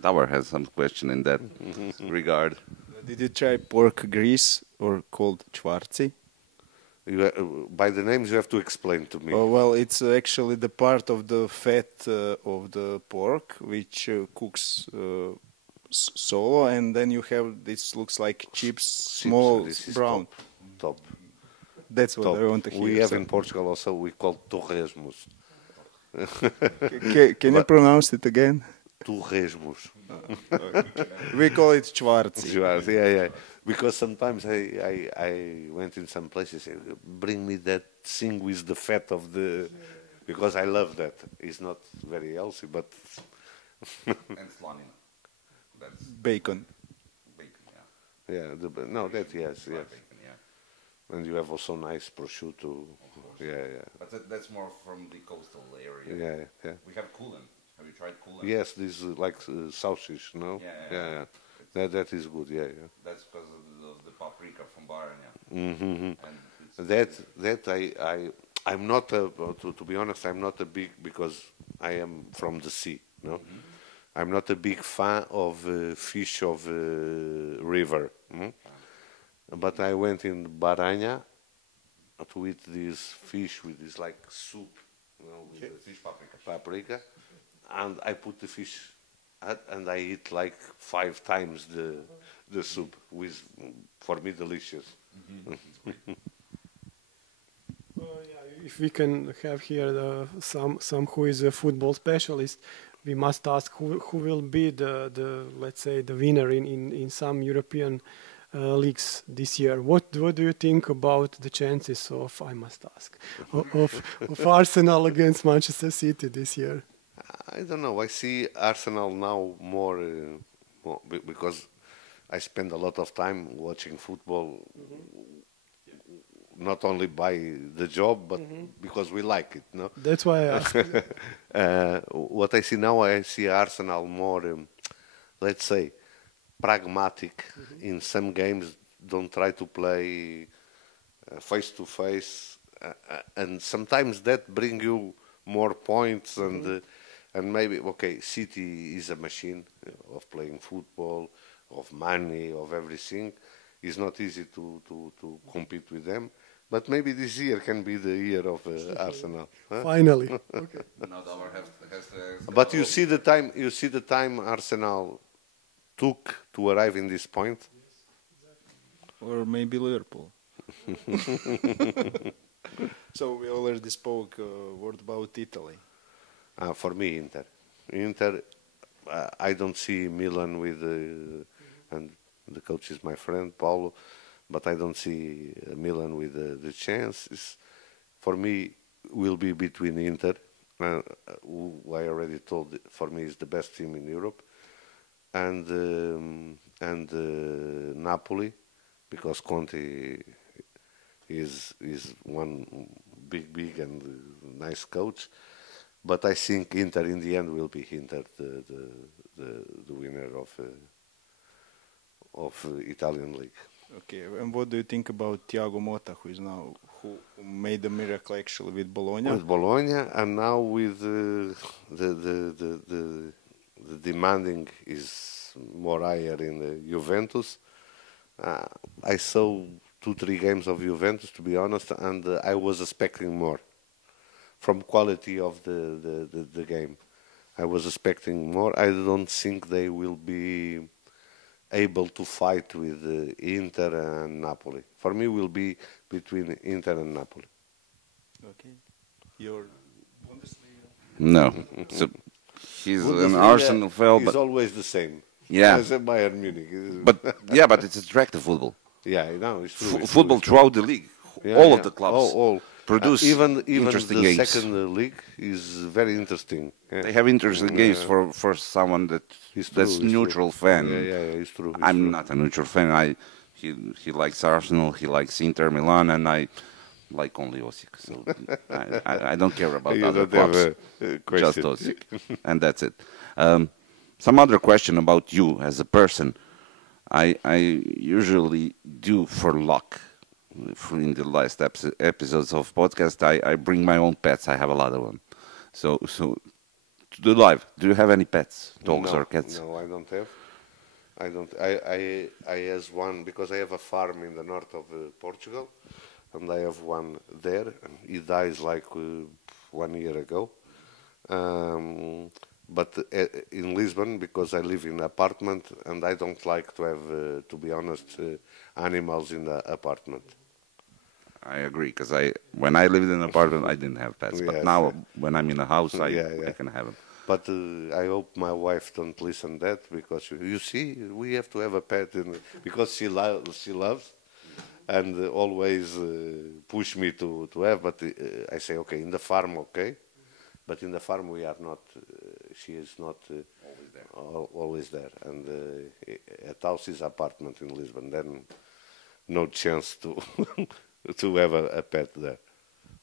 Dauer has some question in that regard. Did you try pork grease or called čvarci? By the names, you have to explain to me. Oh, well, it's actually the part of the fat of the pork which cooks solo, and then you have this looks like chips, small, This is brown. Top. That's what Top. I want to hear. We have so. in Portugal also, we call torresmos. Can you pronounce it again? Torresmos. We call it Schwarzi. Yeah. Because sometimes I went in some places, bring me that thing with the fat of the... Because I love that. It's not very healthy, but... And slanina. That's Bacon. bacon, yeah. No, that, yes. Fried bacon, yeah. And you have also nice prosciutto. Yeah. But that's more from the coastal area. Yeah. We have coolant. Have you tried coolant? Yes, this is like sausage, no? Yeah. That is good, yeah. That's because of the paprika from Bahrain, yeah. Mm-hmm. And That I'm not, to be honest, I'm not a big, because I am from the sea, no? I'm not a big fan of fish of river. But I went in Bahrain to eat this fish with this like soup, with the fish paprika. paprika, and I put the fish and I eat like 5 times the soup, with for me delicious. If we can have here some who is a football specialist, we must ask who will be the let's say the winner in some European leagues this year. What do you think about the chances of, I must ask, of Arsenal against Manchester City this year? I don't know. I see Arsenal now more because I spend a lot of time watching football, not only by the job, but because we like it. No, That's why I asked. what I see now, I see Arsenal more, let's say, pragmatic in some games. Don't try to play face to face, and sometimes that bring you more points and maybe City is a machine of playing football, of money, of everything. It's not easy to compete with them. But maybe this year can be the year of Arsenal. Huh? Finally. Okay. Now Dover has to But you see the time Arsenal took to arrive in this point. Or maybe Liverpool. So we already spoke word about Italy. For me, Inter, I don't see Milan with, and the coach is my friend, Paulo, but I don't see Milan with the chances. For me, will be between Inter, who I already told, for me is the best team in Europe, and Napoli, because Conte is one big and nice coach. But I think Inter in the end will be Inter the winner of Italian league. Okay, and what do you think about Thiago Motta, who made a miracle actually with Bologna? With Bologna, and now with the demanding is more higher in the Juventus. I saw 2-3 games of Juventus, to be honest, and I was expecting more from quality of the game. I was expecting more. I don't think they will be able to fight with Inter and Napoli. For me, will be between Inter and Napoli. Okay. Your Bundesliga? No. So he's an Bundesliga Arsenal fan, is but always the same. Yeah. As at Bayern Munich. but it's attractive football. Yeah, no, it's true. It's Football true, throughout the league, Yeah, all yeah. of the clubs All. produce even interesting the games. second league is very interesting. Yeah. They have interesting games for someone It's that's true, it's neutral true. fan. Yeah, it's true. It's I'm true. not a neutral fan. He likes Arsenal, he likes Inter Milan, and I like only Osijek. So I don't care about You other don't have clubs. a Just question. Osijek, and that's it. Some other question about you as a person. I usually do for luck. In the last episodes of podcast, I bring my own pets. I have a lot of them. So to do live, do you have any pets, dogs or cats? No, I don't have. I has one because I have a farm in the north of Portugal, and I have one there. He dies like 1 year ago. But in Lisbon, because I live in an apartment, and I don't like to have, to be honest, animals in the apartment. I agree, because when I lived in an apartment, I didn't have pets. But Yes. now, when I'm in a house, I Yeah. can have them. But I hope my wife don't listen that, because you see, we have to have a pet because she loves, and always push me to have. But I say, okay, in the farm, okay, but in the farm we are not. She is not always there, and at house is apartment in Lisbon. Then no chance to to have a pet there.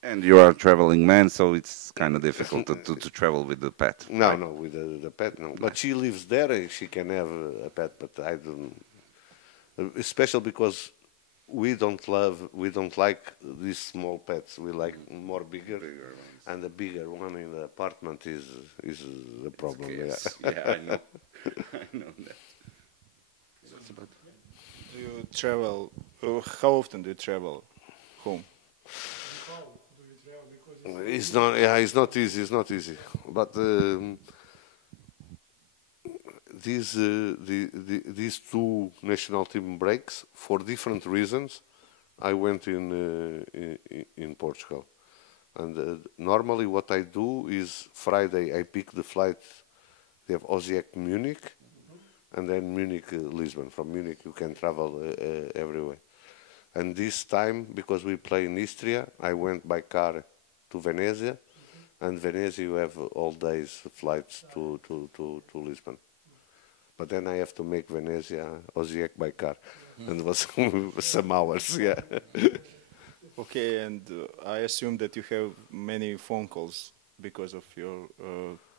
And you are a traveling man, so it's kind of difficult to travel with the pet. No, right? no, with the pet, no. But she lives there, and she can have a pet, but I don't. Especially because we don't like these small pets. We like more bigger ones. And the bigger one in the apartment is the problem. Yeah, I know. I know that. Do you travel? How often do you travel home? It's not. Yeah, it's not easy. It's not easy. But these two national team breaks, for different reasons, I went in Portugal. And normally what I do is Friday I pick the flight. They have Osijek Munich, and then Munich Lisbon. From Munich you can travel everywhere. And this time, because we play in Istria, I went by car to Venezia, and Venezia you have all days flights to Lisbon. But then I have to make Venezia Osijek by car, and it was some hours, yeah. Okay, and I assume that you have many phone calls because of your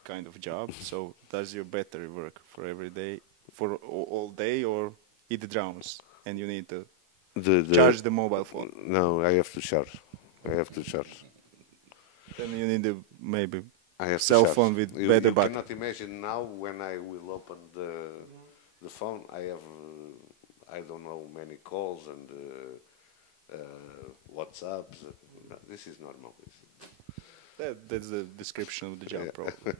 kind of job. So does your battery work for every day, for all day, or it drowns and you need to charge the mobile phone? No, I have to charge. Then you need maybe I have cell to charge. phone with You better battery. cannot imagine now when I will open the phone. I have I don't know many calls and WhatsApps. No, this is normal. That's the description of the job, probably.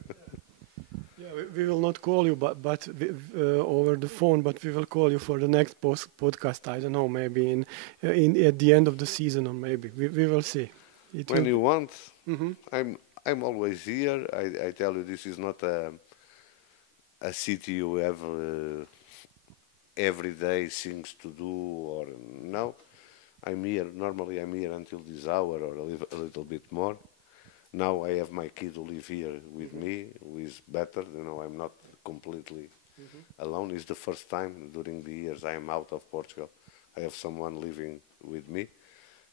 Yeah, we will not call you, but over the phone. But we will call you for the next podcast. I don't know, maybe in at the end of the season, or maybe we will see. When you want, Mhm. I'm always here. I tell you, this is not a city you have every day things to do, or no. I'm here. Normally, I'm here until this hour or a little bit more. Now I have my kid who live here with me, who is better. You know, I'm not completely alone. It's the first time during the years I am out of Portugal. I have someone living with me.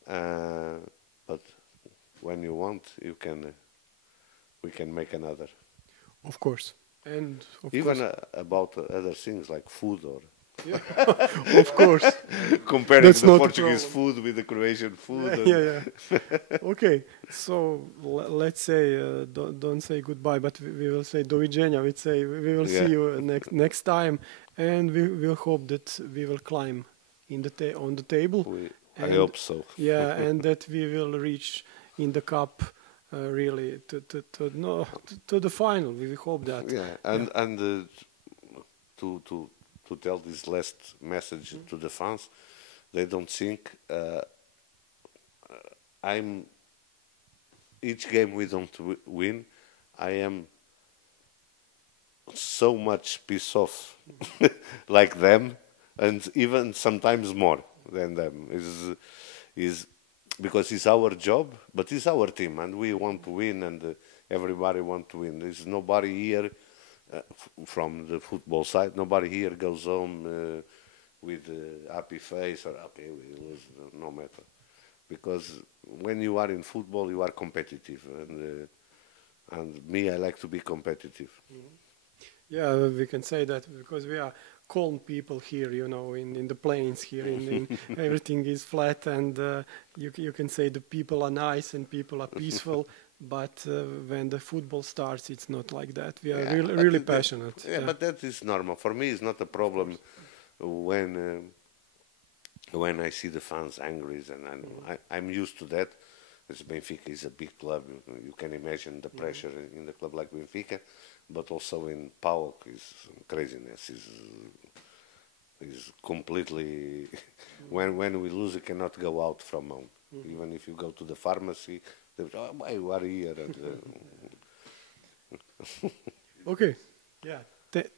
But when you want, we can make another. Of course, and of Even course, about other things like food or of course. comparing That's the not a Portuguese problem. food with the Croatian food. Yeah. Okay, so let's say don't say goodbye, but we will say doviđenja. We will see you next time, and we will hope that we will climb on the table. I hope so. Yeah, and that we will reach in the cup really to the final. We hope that. Yeah, and to tell this last message to the fans, they don't think each game we don't win, I am so much pissed off like them, and even sometimes more than them. Is because it's our job, but it's our team, and we want to win, and everybody want to win. There's nobody here from the football side. Nobody here goes home with a happy face or okay, we lose, no matter. Because when you are in football, you are competitive, and me, I like to be competitive. Yeah, we can say that because we are calm people here, you know, in the plains here. Everything is flat, and you can say the people are nice and people are peaceful. But when the football starts, it's not like that. We are really passionate. Yeah, but that is normal. For me, it's not a problem when when I see the fans angry, and I'm used to that. As Benfica is a big club, you can imagine the pressure in the club like Benfica, but also in PAOK is craziness. Is completely when we lose, you cannot go out from home. Even if you go to the pharmacy, they say, "Oh, why you are here?" And, Okay, yeah.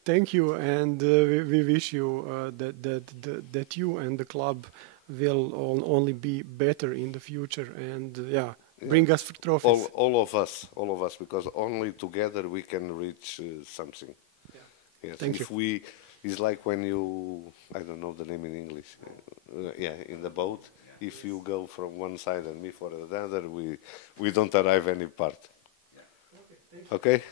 Thank you, and we wish you that you and the club will only be better in the future, and bring us trophies. all of us, because only together we can reach something. Yeah. Yes, Thank you. It's like when you, I don't know the name in English. In the boat. If you go from one side and me for the other, we don't arrive any part. Okay.